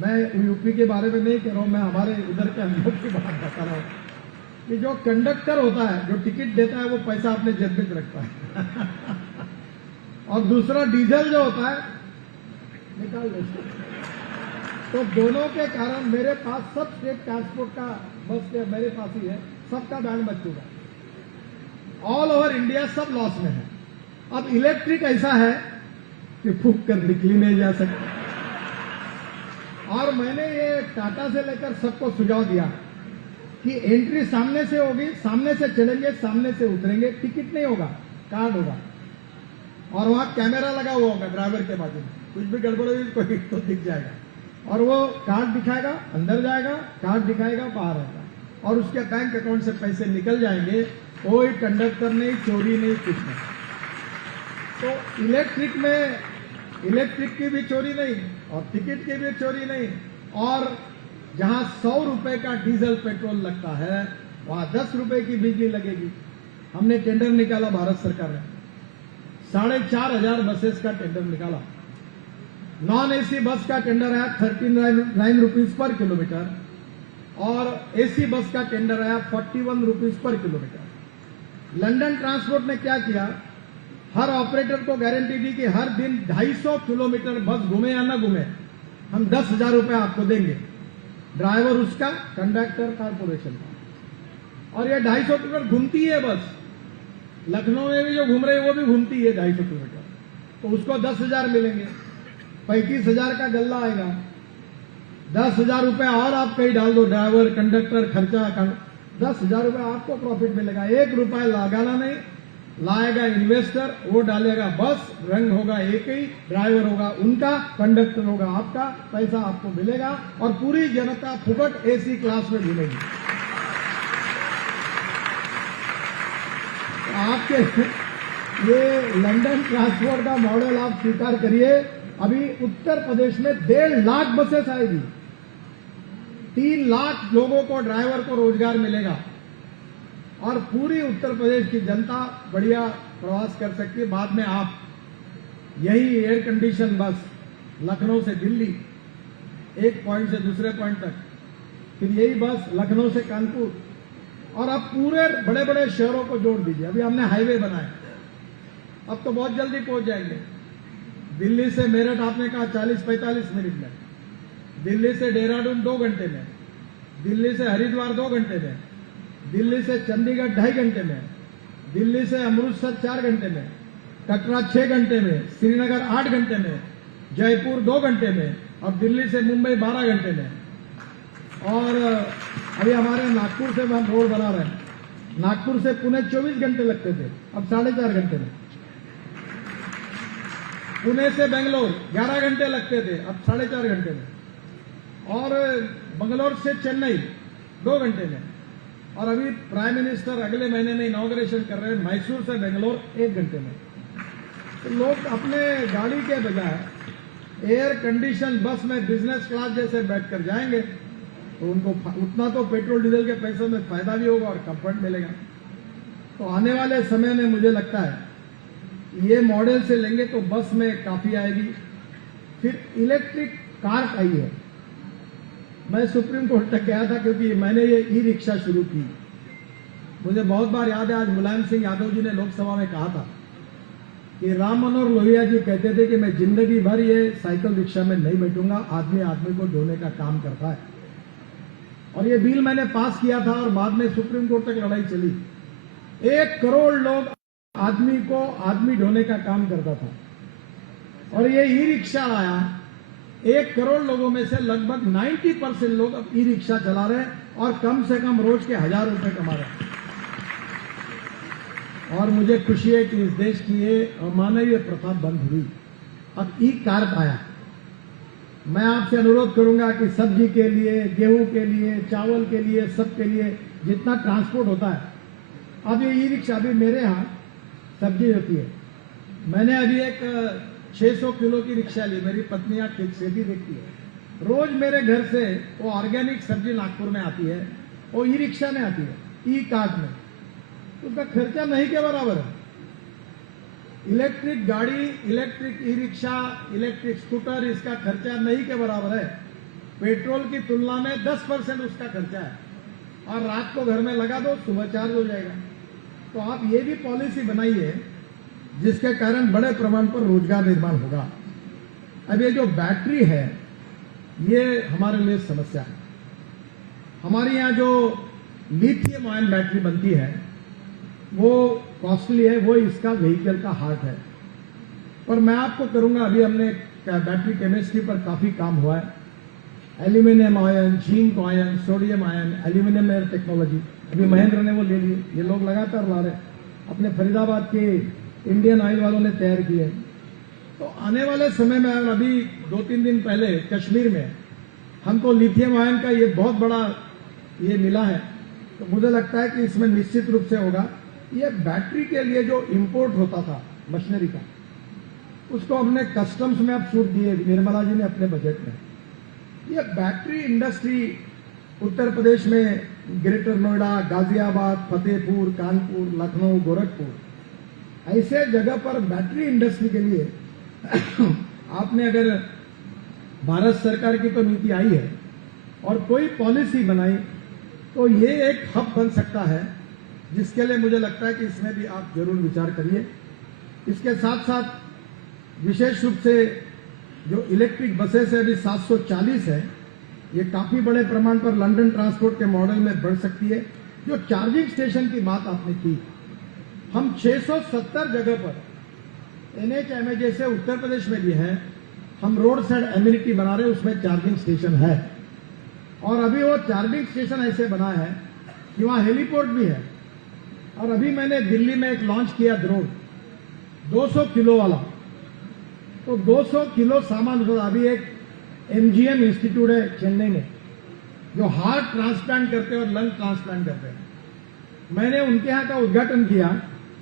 मैं यूपी के बारे में नहीं कह रहा हूं, मैं हमारे उधर के अनुभव की बात बता रहा हूं कि जो कंडक्टर होता है, जो टिकट देता है, वो पैसा अपने जेब में रखता है और दूसरा डीजल जो होता है निकाल देता है। तो दोनों के कारण मेरे पास सब स्टेट ट्रांसपोर्ट का बस के मेरे पास ही है, सबका बैंड बच चुका। ऑल ओवर इंडिया सब लॉस में है। अब इलेक्ट्रिक ऐसा है कि फूंक कर निकली नहीं जा सकती। और मैंने ये टाटा से लेकर सबको सुझाव दिया कि एंट्री सामने से होगी, सामने से चलेंगे, सामने से उतरेंगे, टिकट नहीं होगा, कार्ड होगा। और वहां कैमरा लगा हुआ होगा ड्राइवर के बाजू में, कुछ भी गड़बड़ होगी कोई तो दिख जाएगा, और वो कार्ड दिखाएगा, अंदर जाएगा, कार्ड दिखाएगा, बाहर आएगा, और उसके बैंक अकाउंट से पैसे निकल जाएंगे। कोई कंडक्टर नहीं, चोरी नहीं, कुछ नहीं। तो इलेक्ट्रिक की भी चोरी नहीं और टिकट की भी चोरी नहीं। और जहां 100 रुपए का डीजल पेट्रोल लगता है वहां 10 रुपए की बिजली लगेगी। हमने टेंडर निकाला, भारत सरकार ने 4,500 बसेस का टेंडर निकाला। नॉन एसी बस का टेंडर आया 39 रुपीज पर किलोमीटर, और एसी बस का टेंडर आया 41 rupees per kilometre. London transport ने क्या किया, हर ऑपरेटर को गारंटी दी कि हर दिन 250 किलोमीटर बस घूमे या ना घूमे, हम 10,000 रुपए आपको देंगे, ड्राइवर उसका, कंडक्टर कारपोरेशन का। और ये 250 किलोमीटर घूमती है बस। लखनऊ में भी जो घूम रही है वो भी घूमती है 250 किलोमीटर, तो उसको 10,000 मिलेंगे, 35,000 का गल्ला आएगा। 10,000 रुपए और आप कहीं डाल दो, ड्राइवर कंडक्टर खर्चा, 10,000 रुपए आपको प्रॉफिट मिलेगा। 1 रुपया लगाना नहीं, लाएगा इन्वेस्टर, वो डालेगा बस, रंग होगा एक ही, ड्राइवर होगा उनका, कंडक्टर होगा आपका, पैसा आपको मिलेगा, और पूरी जनता फुकट एसी क्लास में घूमेगी। आपके ये लंदन ट्रांसपोर्ट का मॉडल आप स्वीकार करिए। अभी उत्तर प्रदेश में 1.5 लाख बसेस आएगी, 3 लाख लोगों को, ड्राइवर को रोजगार मिलेगा, और पूरी उत्तर प्रदेश की जनता बढ़िया प्रवास कर सकती है। बाद में आप यही एयर कंडीशन बस लखनऊ से दिल्ली, एक पॉइंट से दूसरे पॉइंट तक, फिर यही बस लखनऊ से कानपुर, और अब पूरे बड़े बड़े शहरों को जोड़ दीजिए। अभी हमने हाईवे बनाए, अब तो बहुत जल्दी पहुंच जाएंगे। दिल्ली से मेरठ आपने कहा 40-45 मिनट में, दिल्ली से देहरादून 2 घंटे में, दिल्ली से हरिद्वार 2 घंटे में, दिल्ली से चंडीगढ़ 2.5 घंटे में, दिल्ली से अमृतसर 4 घंटे में, कटरा 6 घंटे में, श्रीनगर 8 घंटे में, जयपुर 2 घंटे में, और दिल्ली से मुंबई 12 घंटे में। और अभी हमारे नागपुर से हम रोड बना रहे हैं, नागपुर से पुणे 24 घंटे लगते थे, अब 4.5 घंटे में। पुणे से बेंगलोर 11 घंटे लगते थे, अब 4.5 घंटे में। और बंगलोर से चेन्नई 2 घंटे में। और अभी प्राइम मिनिस्टर अगले महीने में इनॉग्रेशन कर रहे हैं मैसूर से बेंगलोर 1 घंटे में। तो लोग अपने गाड़ी के बजाय एयर कंडीशन बस में बिजनेस क्लास जैसे बैठकर जाएंगे, तो उनको उतना तो पेट्रोल डीजल के पैसों में फायदा भी होगा और कंफर्ट मिलेगा। तो आने वाले समय में मुझे लगता है ये मॉडल से लेंगे तो बस में काफी आएगी। फिर इलेक्ट्रिक कार आई है। मैं सुप्रीम कोर्ट तक गया था क्योंकि मैंने ये ई रिक्शा शुरू की। मुझे बहुत बार याद है, आज मुलायम सिंह यादव जी ने लोकसभा में कहा था कि राम मनोहर लोहिया जी कहते थे कि मैं जिंदगी भर ये साइकिल रिक्शा में नहीं बैठूंगा, आदमी आदमी को ढोने का काम करता है। और ये बिल मैंने पास किया था और बाद में सुप्रीम कोर्ट तक लड़ाई चली। 1 करोड़ लोग आदमी को आदमी ढोने का काम करता था, और ये ई रिक्शा आया। 1 करोड़ लोगों में से लगभग 90% लोग अब ई रिक्शा चला रहे हैं और कम से कम रोज के 1000 रुपए कमा रहे हैं। और मुझे खुशी है कि इस देश की ये अमानवीय प्रथा बंद हुई, अब ई कार्ट आया। मैं आपसे अनुरोध करूंगा कि सब्जी के लिए, गेहूं के लिए, चावल के लिए, सबके लिए जितना ट्रांसपोर्ट होता है, अब ये ई रिक्शा, अभी मेरे यहाँ सब्जी होती है, मैंने अभी एक 600 किलो की रिक्शा ली। मेरी पत्नी यहाँ खेती देखती है, रोज मेरे घर से वो ऑर्गेनिक सब्जी नागपुर में आती है, वो ई रिक्शा में आती है, ई कार्ट में। उसका खर्चा नहीं के बराबर है। इलेक्ट्रिक गाड़ी, electric e rickshaw, electric scooter, इसका खर्चा नहीं के बराबर है। पेट्रोल की तुलना में 10% उसका खर्चा है, और रात को घर में लगा दो, सुबह चार्ज हो जाएगा। तो आप ये भी पॉलिसी बनाइए जिसके कारण बड़े प्रमाण पर रोजगार निर्माण होगा। अब ये जो बैटरी है, ये हमारे लिए समस्या है। हमारे यहाँ जो लिथियम आयन बैटरी बनती है वो कॉस्टली है, वो इसका व्हीकल का हार्ट है। पर मैं आपको करूंगा, अभी हमने बैटरी केमिस्ट्री पर काफी काम हुआ है, aluminium ion, zinc ion, sodium ion, aluminium air technology, अभी महेंद्र ने वो ले लिए, ये लोग लगातार ला रहे हैं, अपने फरीदाबाद के इंडियन ऑयल वालों ने तैयार किए। तो आने वाले समय में, अभी 2-3 दिन पहले कश्मीर में हमको लिथियम आयन का ये बहुत बड़ा ये मिला है, तो मुझे लगता है कि इसमें निश्चित रूप से होगा। ये बैटरी के लिए जो इंपोर्ट होता था मशीनरी का, उसको हमने कस्टम्स में अब छूट दिए निर्मला जी ने अपने बजट में। ये बैटरी इंडस्ट्री उत्तर प्रदेश में ग्रेटर नोएडा, गाजियाबाद, फतेहपुर, कानपुर, लखनऊ, गोरखपुर ऐसे जगह पर बैटरी इंडस्ट्री के लिए आपने अगर भारत सरकार की तो नीति आई है और कोई पॉलिसी बनाई तो ये एक हब बन सकता है, जिसके लिए मुझे लगता है कि इसमें भी आप जरूर विचार करिए। इसके साथ साथ विशेष रूप से जो इलेक्ट्रिक बसेस है अभी 740 है, ये काफी बड़े प्रमाण पर लंदन ट्रांसपोर्ट के मॉडल में बढ़ सकती है। जो चार्जिंग स्टेशन की बात आपने की, हम 670 जगह पर NHMA जैसे उत्तर प्रदेश में भी है, हम रोड साइड एम्यूनिटी बना रहे हैं, उसमें चार्जिंग स्टेशन है। और अभी वो चार्जिंग स्टेशन ऐसे बना है कि वहां हेलीपोर्ट भी है। और अभी मैंने दिल्ली में एक लॉन्च किया ड्रोन 200 किलो वाला, तो 200 किलो सामान उठा। अभी एक MGM इंस्टीट्यूट है चेन्नई में जो हार्ट ट्रांसप्लांट करते हैं और लंग ट्रांसप्लांट करते हैं। मैंने उनके यहाँ का उद्घाटन किया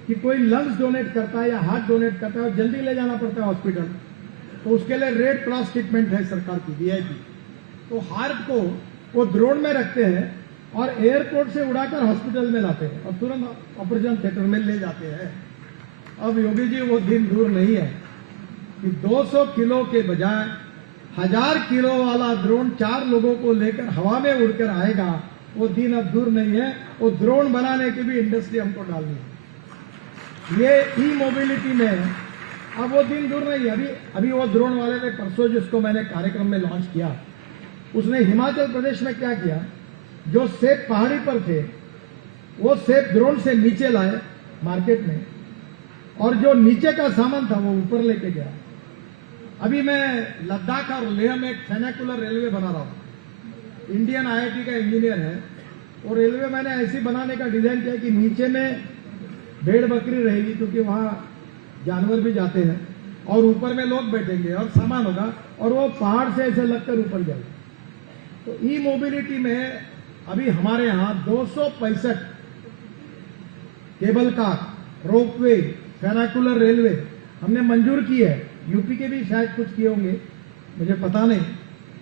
कि कोई लंग्स डोनेट करता है या हार्ट डोनेट करता है और जल्दी ले जाना पड़ता है हॉस्पिटल, तो उसके लिए रेड क्रॉस ट्रीटमेंट है सरकार की VIP। तो हार्ट को वो ड्रोन में रखते हैं और एयरपोर्ट से उड़ाकर हॉस्पिटल में लाते हैं और तुरंत ऑपरेशन थिएटर में ले जाते हैं। अब योगी जी वो दिन दूर नहीं है कि 200 किलो के बजाय 1000 किलो वाला ड्रोन 4 लोगों को लेकर हवा में उड़कर आएगा। वो दिन अब दूर नहीं है। वो ड्रोन बनाने की भी इंडस्ट्री हमको डालनी है। ये ई मोबिलिटी में अब वो दिन दूर नहीं है। अभी वो ड्रोन वाले ने परसों जिसको मैंने कार्यक्रम में लॉन्च किया, उसने हिमाचल प्रदेश में क्या किया, जो सेब पहाड़ी पर थे वो सेब ड्रोन से नीचे लाए मार्केट में, और जो नीचे का सामान था वो ऊपर लेके गया। अभी मैं लद्दाख और लेह में एक फेनाकुलर रेलवे बना रहा हूं। इंडियन IIT का इंजीनियर है, और रेलवे मैंने ऐसी बनाने का डिजाइन किया कि नीचे में भेड़ बकरी रहेगी क्योंकि वहां जानवर भी जाते हैं, और ऊपर में लोग बैठेंगे और सामान होगा, और वो पहाड़ से ऐसे लगकर ऊपर जाएगा। तो ई मोबिलिटी में अभी हमारे यहां 265 केबल कार, रोपवे, फेनाकुलर रेलवे हमने मंजूर की है। यूपी के भी शायद कुछ किए होंगे, मुझे पता नहीं।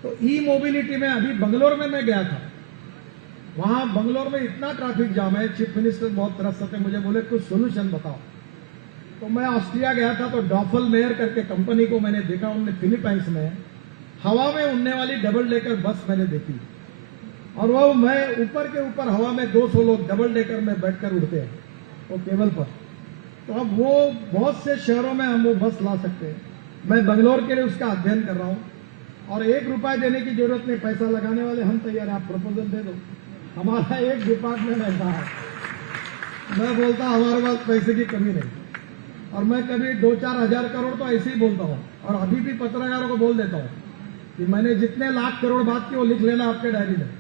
तो ई मोबिलिटी में अभी बंगलोर में मैं गया था, वहां बंगलोर में इतना ट्रैफिक जाम है, चीफ मिनिस्टर बहुत तरस थे, मुझे बोले कुछ सोल्यूशन बताओ। तो मैं ऑस्ट्रिया गया था, तो डॉफल मेयर करके कंपनी को मैंने देखा, उन्होंने फिलीपाइंस में हवा में उड़ने वाली डबल डेकर बस मैंने देखी, और वो मैं ऊपर के ऊपर हवा में 200 लोग डबल डेकर में बैठकर उड़ते हैं वो केबल पर। तो अब वो बहुत से शहरों में हम वो बस ला सकते हैं। मैं बंगलोर के लिए उसका अध्ययन कर रहा हूं, और 1 रुपया देने की जरूरत नहीं, पैसा लगाने वाले हम तैयार हैं, आप प्रपोजल दे दो। हमारा एक डिपार्टमेंट ऐसा है, मैं बोलता हूं हमारे पास पैसे की कमी नहीं, और मैं कभी 2-4 हजार करोड़ तो ऐसे ही बोलता हूं, और अभी भी पत्रकारों को बोल देता हूं कि मैंने जितने लाख करोड़ बात की वो लिख लेना आपके डायरी में,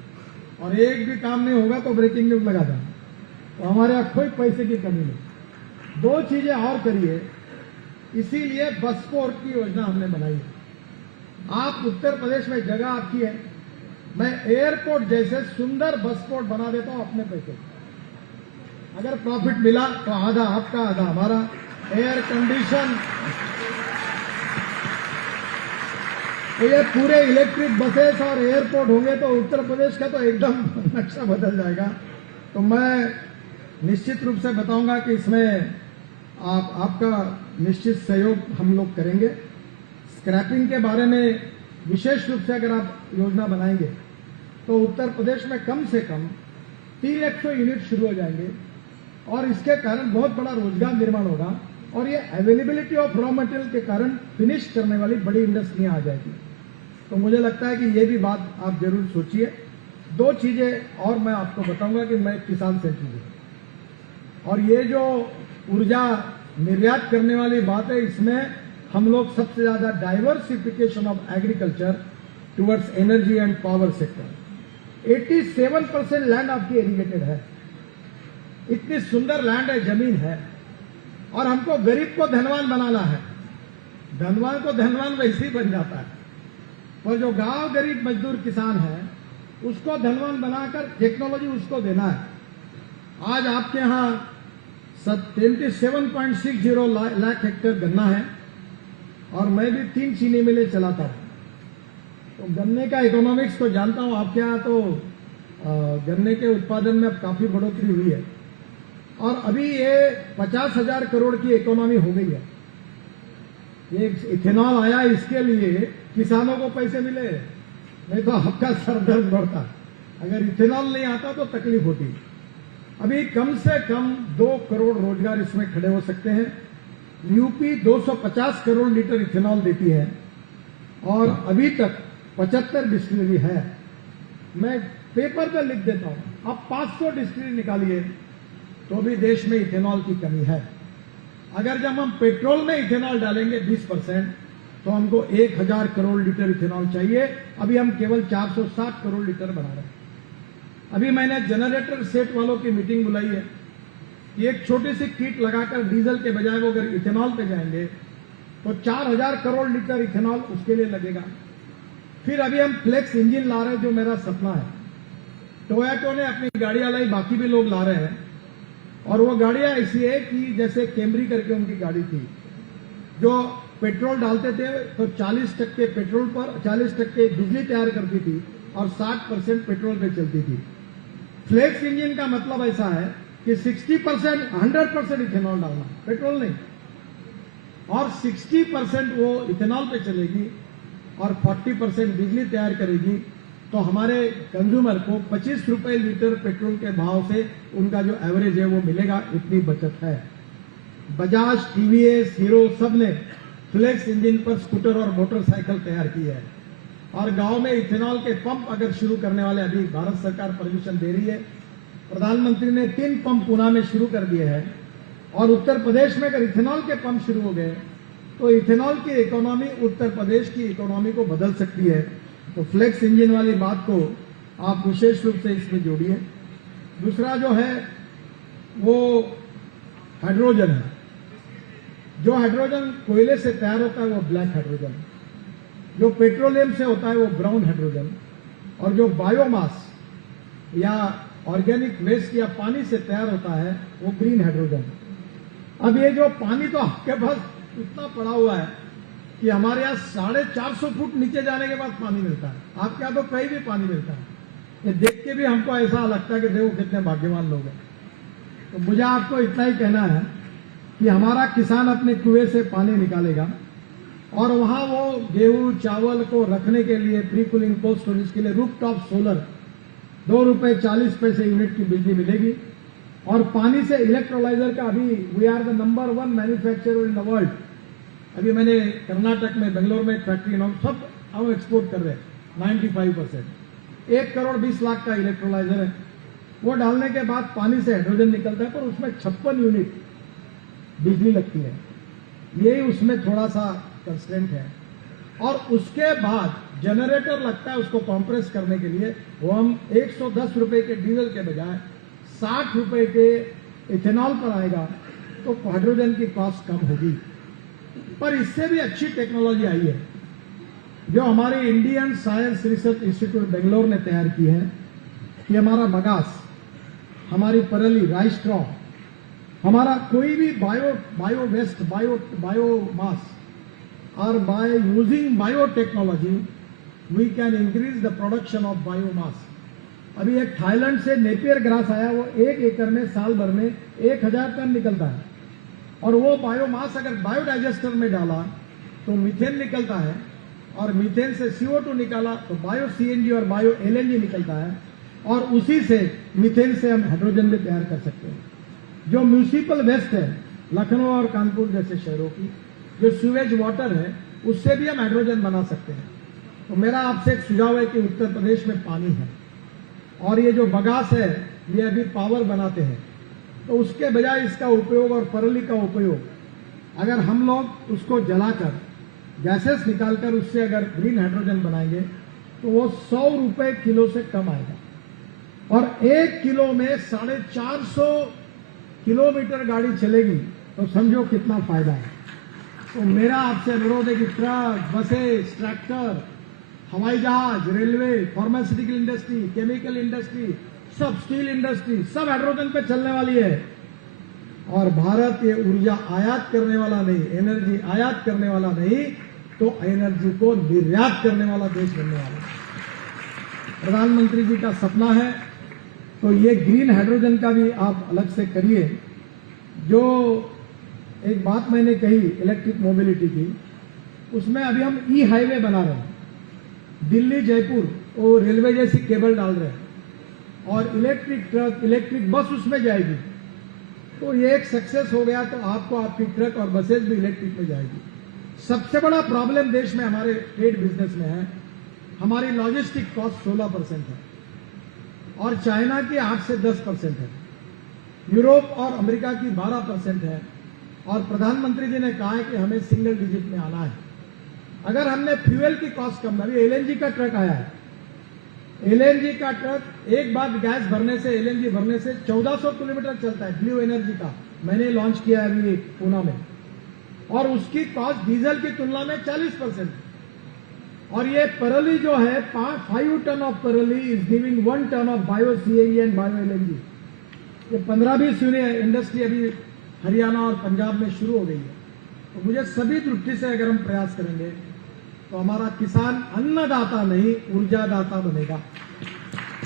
और एक भी काम नहीं होगा तो ब्रेकिंग न्यूज लगा देना। तो हमारे यहाँ कोई पैसे की कमी नहीं। 2 चीजें और करिए, इसीलिए बस पोर्ट की योजना हमने बनाई है। आप उत्तर प्रदेश में जगह आपकी है, मैं एयरपोर्ट जैसे सुंदर बस पोर्ट बना देता हूं अपने पैसे। अगर प्रॉफिट मिला तो आधा आपका आधा हमारा। एयर कंडीशन, तो ये पूरे इलेक्ट्रिक बसेस और एयरपोर्ट होंगे तो उत्तर प्रदेश का तो एकदम नक्शा बदल जाएगा। तो मैं निश्चित रूप से बताऊंगा कि इसमें आपका निश्चित सहयोग हम लोग करेंगे। स्क्रैपिंग के बारे में विशेष रूप से अगर आप योजना बनाएंगे तो उत्तर प्रदेश में कम से कम 300 यूनिट शुरू हो जाएंगे, और इसके कारण बहुत बड़ा रोजगार निर्माण होगा, और ये अवेलेबिलिटी ऑफ रॉ मटेरियल के कारण फिनिश करने वाली बड़ी इंडस्ट्रियां आ जाएगी। तो मुझे लगता है कि ये भी बात आप जरूर सोचिए। दो चीजें और मैं आपको बताऊंगा कि मैं किसान सेंट्रिक हूं, और ये जो ऊर्जा निर्यात करने वाली बात है, इसमें हम लोग सबसे ज्यादा diversification of agriculture towards energy and power sector. 87% land आपकी इरिगेटेड है, इतनी सुंदर लैंड है, जमीन है, और हमको गरीब को धनवान बनाना है। धनवान को धनवान वैसे ही बन जाता है, पर जो गांव गरीब मजदूर किसान है उसको धनवान बनाकर टेक्नोलॉजी उसको देना है। आज आपके यहाँ 27.60 लाख हेक्टेयर गन्ना है, और मैं भी 3 चीनी मिलें चलाता हूं, तो गन्ने का इकोनॉमिक्स तो जानता हूं। आपके यहाँ तो गन्ने के उत्पादन में अब काफी बढ़ोतरी हुई है, और अभी ये 50,000 करोड़ की इकोनॉमी हो गई है। ये इथेनॉल आया, इसके लिए किसानों को पैसे मिले, नहीं तो आपका सर दर्द बढ़ता। अगर इथेनॉल नहीं आता तो तकलीफ होती। अभी कम से कम 2 करोड़ रोजगार इसमें खड़े हो सकते हैं। यूपी 250 करोड़ लीटर इथेनॉल देती है, और अभी तक 75 डिस्टिलरी है। मैं पेपर पे लिख देता हूं, आप 500 डिस्टिलरी निकालिए तो भी देश में इथेनॉल की कमी है। अगर जब हम पेट्रोल में इथेनॉल डालेंगे 20%, तो हमको 1000 करोड़ लीटर इथेनॉल चाहिए। अभी हम केवल 460 करोड़ लीटर बना रहे हैं। अभी मैंने जनरेटर सेट वालों की मीटिंग बुलाई है कि एक छोटी सी किट लगाकर डीजल के बजाय वो अगर इथेनॉल पे जाएंगे तो 4000 करोड़ लीटर इथेनॉल उसके लिए लगेगा। फिर अभी हम फ्लेक्स इंजन ला रहे हैं, जो मेरा सपना है। टोयोटा ने अपनी गाड़ियां लाई, बाकी भी लोग ला रहे हैं, और वो गाड़ियां ऐसी है कि जैसे कैमरी करके उनकी गाड़ी थी, जो पेट्रोल डालते थे तो 40% पेट्रोल पर 40% बिजली तैयार करती थी, और 60% पेट्रोल पे चलती थी। फ्लेक्स इंजन का मतलब ऐसा है कि 60% 100% इथेनॉल डालना, पेट्रोल नहीं, और 60% वो इथेनॉल पे चलेगी और 40% बिजली तैयार करेगी। तो हमारे कंज्यूमर को 25 रुपए लीटर पेट्रोल के भाव से उनका जो एवरेज है वो मिलेगा। इतनी बचत है। बजाज, टीवीएस, हीरो सब ने फ्लेक्स इंजन पर स्कूटर और मोटरसाइकिल तैयार की है, और गांव में इथेनॉल के पंप अगर शुरू करने वाले, अभी भारत सरकार परमिशन दे रही है। प्रधानमंत्री ने 3 पंप पुणे में शुरू कर दिए हैं, और उत्तर प्रदेश में अगर इथेनॉल के पंप शुरू हो गए तो इथेनॉल की इकोनॉमी उत्तर प्रदेश की इकोनॉमी को बदल सकती है। तो फ्लेक्स इंजन वाली बात को आप विशेष रूप से इसमें जोड़िए। दूसरा जो है वो हाइड्रोजन है। जो हाइड्रोजन कोयले से तैयार होता है वो ब्लैक हाइड्रोजन, जो पेट्रोलियम से होता है वो ब्राउन हाइड्रोजन, और जो बायोमास या ऑर्गेनिक वेस्ट या पानी से तैयार होता है वो ग्रीन हाइड्रोजन। अब ये जो पानी तो आपके पास इतना पड़ा हुआ है कि हमारे यहाँ 450 फुट नीचे जाने के बाद पानी मिलता है। आपके यहाँ तो कहीं भी पानी मिलता है। ये देख के भी हमको ऐसा लगता है कि देखो कितने भाग्यवान लोग हैं। तो मुझे आपको इतना ही कहना है कि हमारा किसान अपने कुएं से पानी निकालेगा, और वहां वो गेहूं चावल को रखने के लिए प्री कूलिंग कोल्ड स्टोरेज के लिए रूफटॉप सोलर 2 रुपए 40 पैसे यूनिट की बिजली मिलेगी। और पानी से इलेक्ट्रोलाइजर का अभी we are the number 1 manufacturer in the world. अभी मैंने कर्नाटक में, बेंगलोर में एक फैक्ट्री नाम सब हम एक्सपोर्ट कर रहे हैं 95%। 1 करोड़ 20 लाख का इलेक्ट्रोलाइजर है। वो डालने के बाद पानी से हाइड्रोजन निकलता है, पर उसमें 56 यूनिट बिजली लगती है। यही उसमें थोड़ा सा कंस्ट्रेंट है। और उसके बाद जनरेटर लगता है उसको कंप्रेस करने के लिए, वो हम 110 रुपए के डीजल के बजाय 60 रुपए के इथेनॉल पर आएगा, तो हाइड्रोजन की कॉस्ट कम होगी। पर इससे भी अच्छी टेक्नोलॉजी आई है जो हमारी Indian science research institute Bangalore ने तैयार की है कि हमारा बगास, हमारी परली, राइस स्ट्रॉ, हमारा कोई भी बायो वेस्ट, बायोमास, और by using biotechnology we can increase the production of biomass. अभी एक थाईलैंड से नेपियर ग्रास आया, वो 1 एकड़ में साल भर में 1000 टन निकलता है, और वो बायोमास अगर बायोडाइजेस्टर में डाला तो मीथेन निकलता है, और मीथेन से CO2 निकाला तो बायो CNG और बायो LNG निकलता है, और उसी से मीथेन से हम हाइड्रोजन भी तैयार कर सकते हैं। जो म्यूनिसिपल वेस्ट है लखनऊ और कानपुर जैसे शहरों की, जो सीवेज वाटर है, उससे भी हम हाइड्रोजन बना सकते हैं। तो मेरा आपसे एक सुझाव है कि उत्तर प्रदेश में पानी है और ये जो बगास है ये अभी पावर बनाते हैं, तो उसके बजाय इसका उपयोग और परली का उपयोग अगर हम लोग उसको जलाकर गैसेस निकालकर उससे अगर ग्रीन हाइड्रोजन बनाएंगे तो वो 100 रुपए किलो से कम आएगा और 1 किलो में 450 किलोमीटर गाड़ी चलेगी, तो समझो कितना फायदा है। तो मेरा आपसे अनुरोध है कि ट्रक, बसेस, ट्रैक्टर, हवाई जहाज, railway, pharmaceutical industry, chemical industry, सब स्टील इंडस्ट्री सब हाइड्रोजन पे चलने वाली है और भारत ये ऊर्जा आयात करने वाला नहीं, एनर्जी आयात करने वाला नहीं, तो एनर्जी को निर्यात करने वाला देश बनने वाला है। प्रधानमंत्री जी का सपना है, तो ये ग्रीन हाइड्रोजन का भी आप अलग से करिए। जो एक बात मैंने कही इलेक्ट्रिक मोबिलिटी की, उसमें अभी हम ई हाईवे बना रहे हैं, दिल्ली जयपुर वो रेलवे जैसी केबल डाल रहे हैं और इलेक्ट्रिक ट्रक, इलेक्ट्रिक बस उसमें जाएगी। तो ये एक सक्सेस हो गया तो आपको आपकी ट्रक और बसेस भी इलेक्ट्रिक में जाएगी। सबसे बड़ा प्रॉब्लम देश में हमारे ट्रेड बिजनेस में है, हमारी लॉजिस्टिक कॉस्ट 16% है और चाइना की 8 से 10% है, यूरोप और अमेरिका की 12% है और प्रधानमंत्री जी ने कहा है कि हमें सिंगल डिजिट में आना है। अगर हमने फ्यूल की कॉस्ट कम, अभी एलएनजी का ट्रक आया है, एलएनजी का ट्रक एक बार गैस भरने से, एलएनजी भरने से 1400 किलोमीटर चलता है, ब्लू एनर्जी का मैंने लॉन्च किया है अभी पूना में, और उसकी कॉस्ट डीजल की तुलना में 40%। और ये परली जो है 5 टन ऑफ परली is giving 1 ton of bio CAE and bio LNG. ये 15-20 इंडस्ट्री अभी हरियाणा और पंजाब में शुरू हो गई है। तो मुझे सभी दृष्टि से अगर हम प्रयास करेंगे तो हमारा किसान अन्नदाता नहीं ऊर्जादाता बनेगा।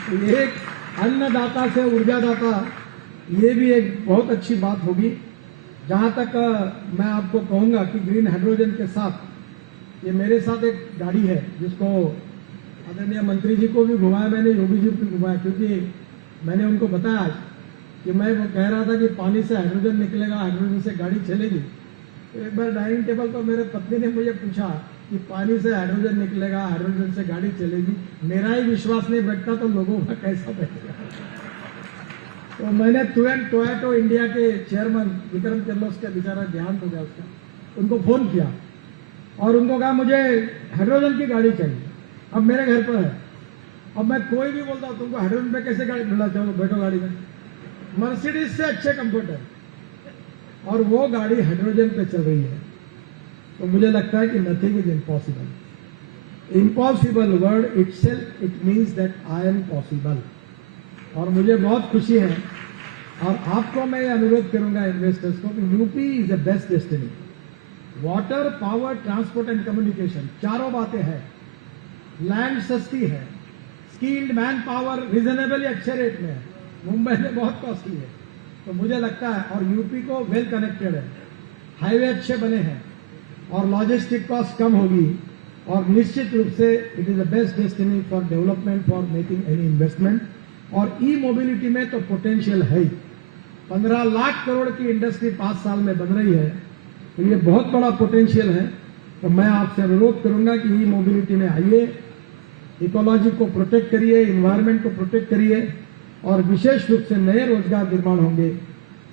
तो ये अन्नदाता से ऊर्जादाता, ये भी एक बहुत अच्छी बात होगी। जहां तक मैं आपको कहूंगा कि ग्रीन हाइड्रोजन के साथ, ये मेरे साथ एक गाड़ी है जिसको आदरणीय मंत्री जी को भी घुमाया मैंने, योगी जी को भी घुमाया, क्योंकि मैंने उनको बताया आज कि मैं वो कह रहा था कि पानी से हाइड्रोजन निकलेगा, हाइड्रोजन से गाड़ी चलेगी। तो एक बार डाइनिंग टेबल पर मेरे पत्नी ने मुझे पूछा कि पानी से हाइड्रोजन निकलेगा, हाइड्रोजन से गाड़ी चलेगी, मेरा ही विश्वास नहीं बैठता तो लोगों का कैसा बैठेगा। तो मैंने टोयोटो इंडिया के चेयरमैन विक्रम किर्लोस्कर, बेचारा देहांत हो गया उसका, उनको फोन किया और उनको कहा मुझे हाइड्रोजन की गाड़ी चाहिए, अब मेरे घर पर है। अब मैं कोई भी बोलता हूं तुमको हाइड्रोजन पे कैसे गाड़ी मिला, चलो बैठो गाड़ी में, मर्सिडीज से अच्छे कंफर्टर और वो गाड़ी हाइड्रोजन पे चल रही है। तो मुझे लगता है कि nothing is impossible. Impossible word itself it means that I am possible. और मुझे बहुत खुशी है और आपको मैं ये अनुरोध करूंगा इन्वेस्टर्स को कि UP is the best destiny. Water, power, transport and communication, चारों बातें हैं। लैंड सस्ती है, स्किल्ड मैन पावर रिजनेबली अच्छे रेट में है, मुंबई में बहुत कॉस्टली है। तो मुझे लगता है, और यूपी को वेल कनेक्टेड है, हाईवे अच्छे बने हैं और लॉजिस्टिक कॉस्ट कम होगी और निश्चित रूप से it is the best destiny for development, for making any investment. और ई मोबिलिटी में तो पोटेंशियल है ही। 15 लाख करोड़ की इंडस्ट्री 5 साल में बन रही है, तो ये बहुत बड़ा पोटेंशियल है। तो मैं आपसे अनुरोध करूंगा कि ई मोबिलिटी में आइए, इकोलॉजी को प्रोटेक्ट करिए, इन्वायरमेंट को प्रोटेक्ट करिए और विशेष रूप से नए रोजगार निर्माण होंगे,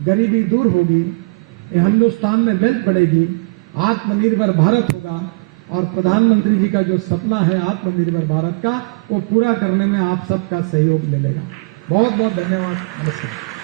गरीबी दूर होगी, हिंदुस्तान में वेल्थ बढ़ेगी, आत्मनिर्भर भारत होगा और प्रधानमंत्री जी का जो सपना है आत्मनिर्भर भारत का, वो पूरा करने में आप सबका सहयोग मिलेगा। बहुत बहुत धन्यवाद। नमस्कार।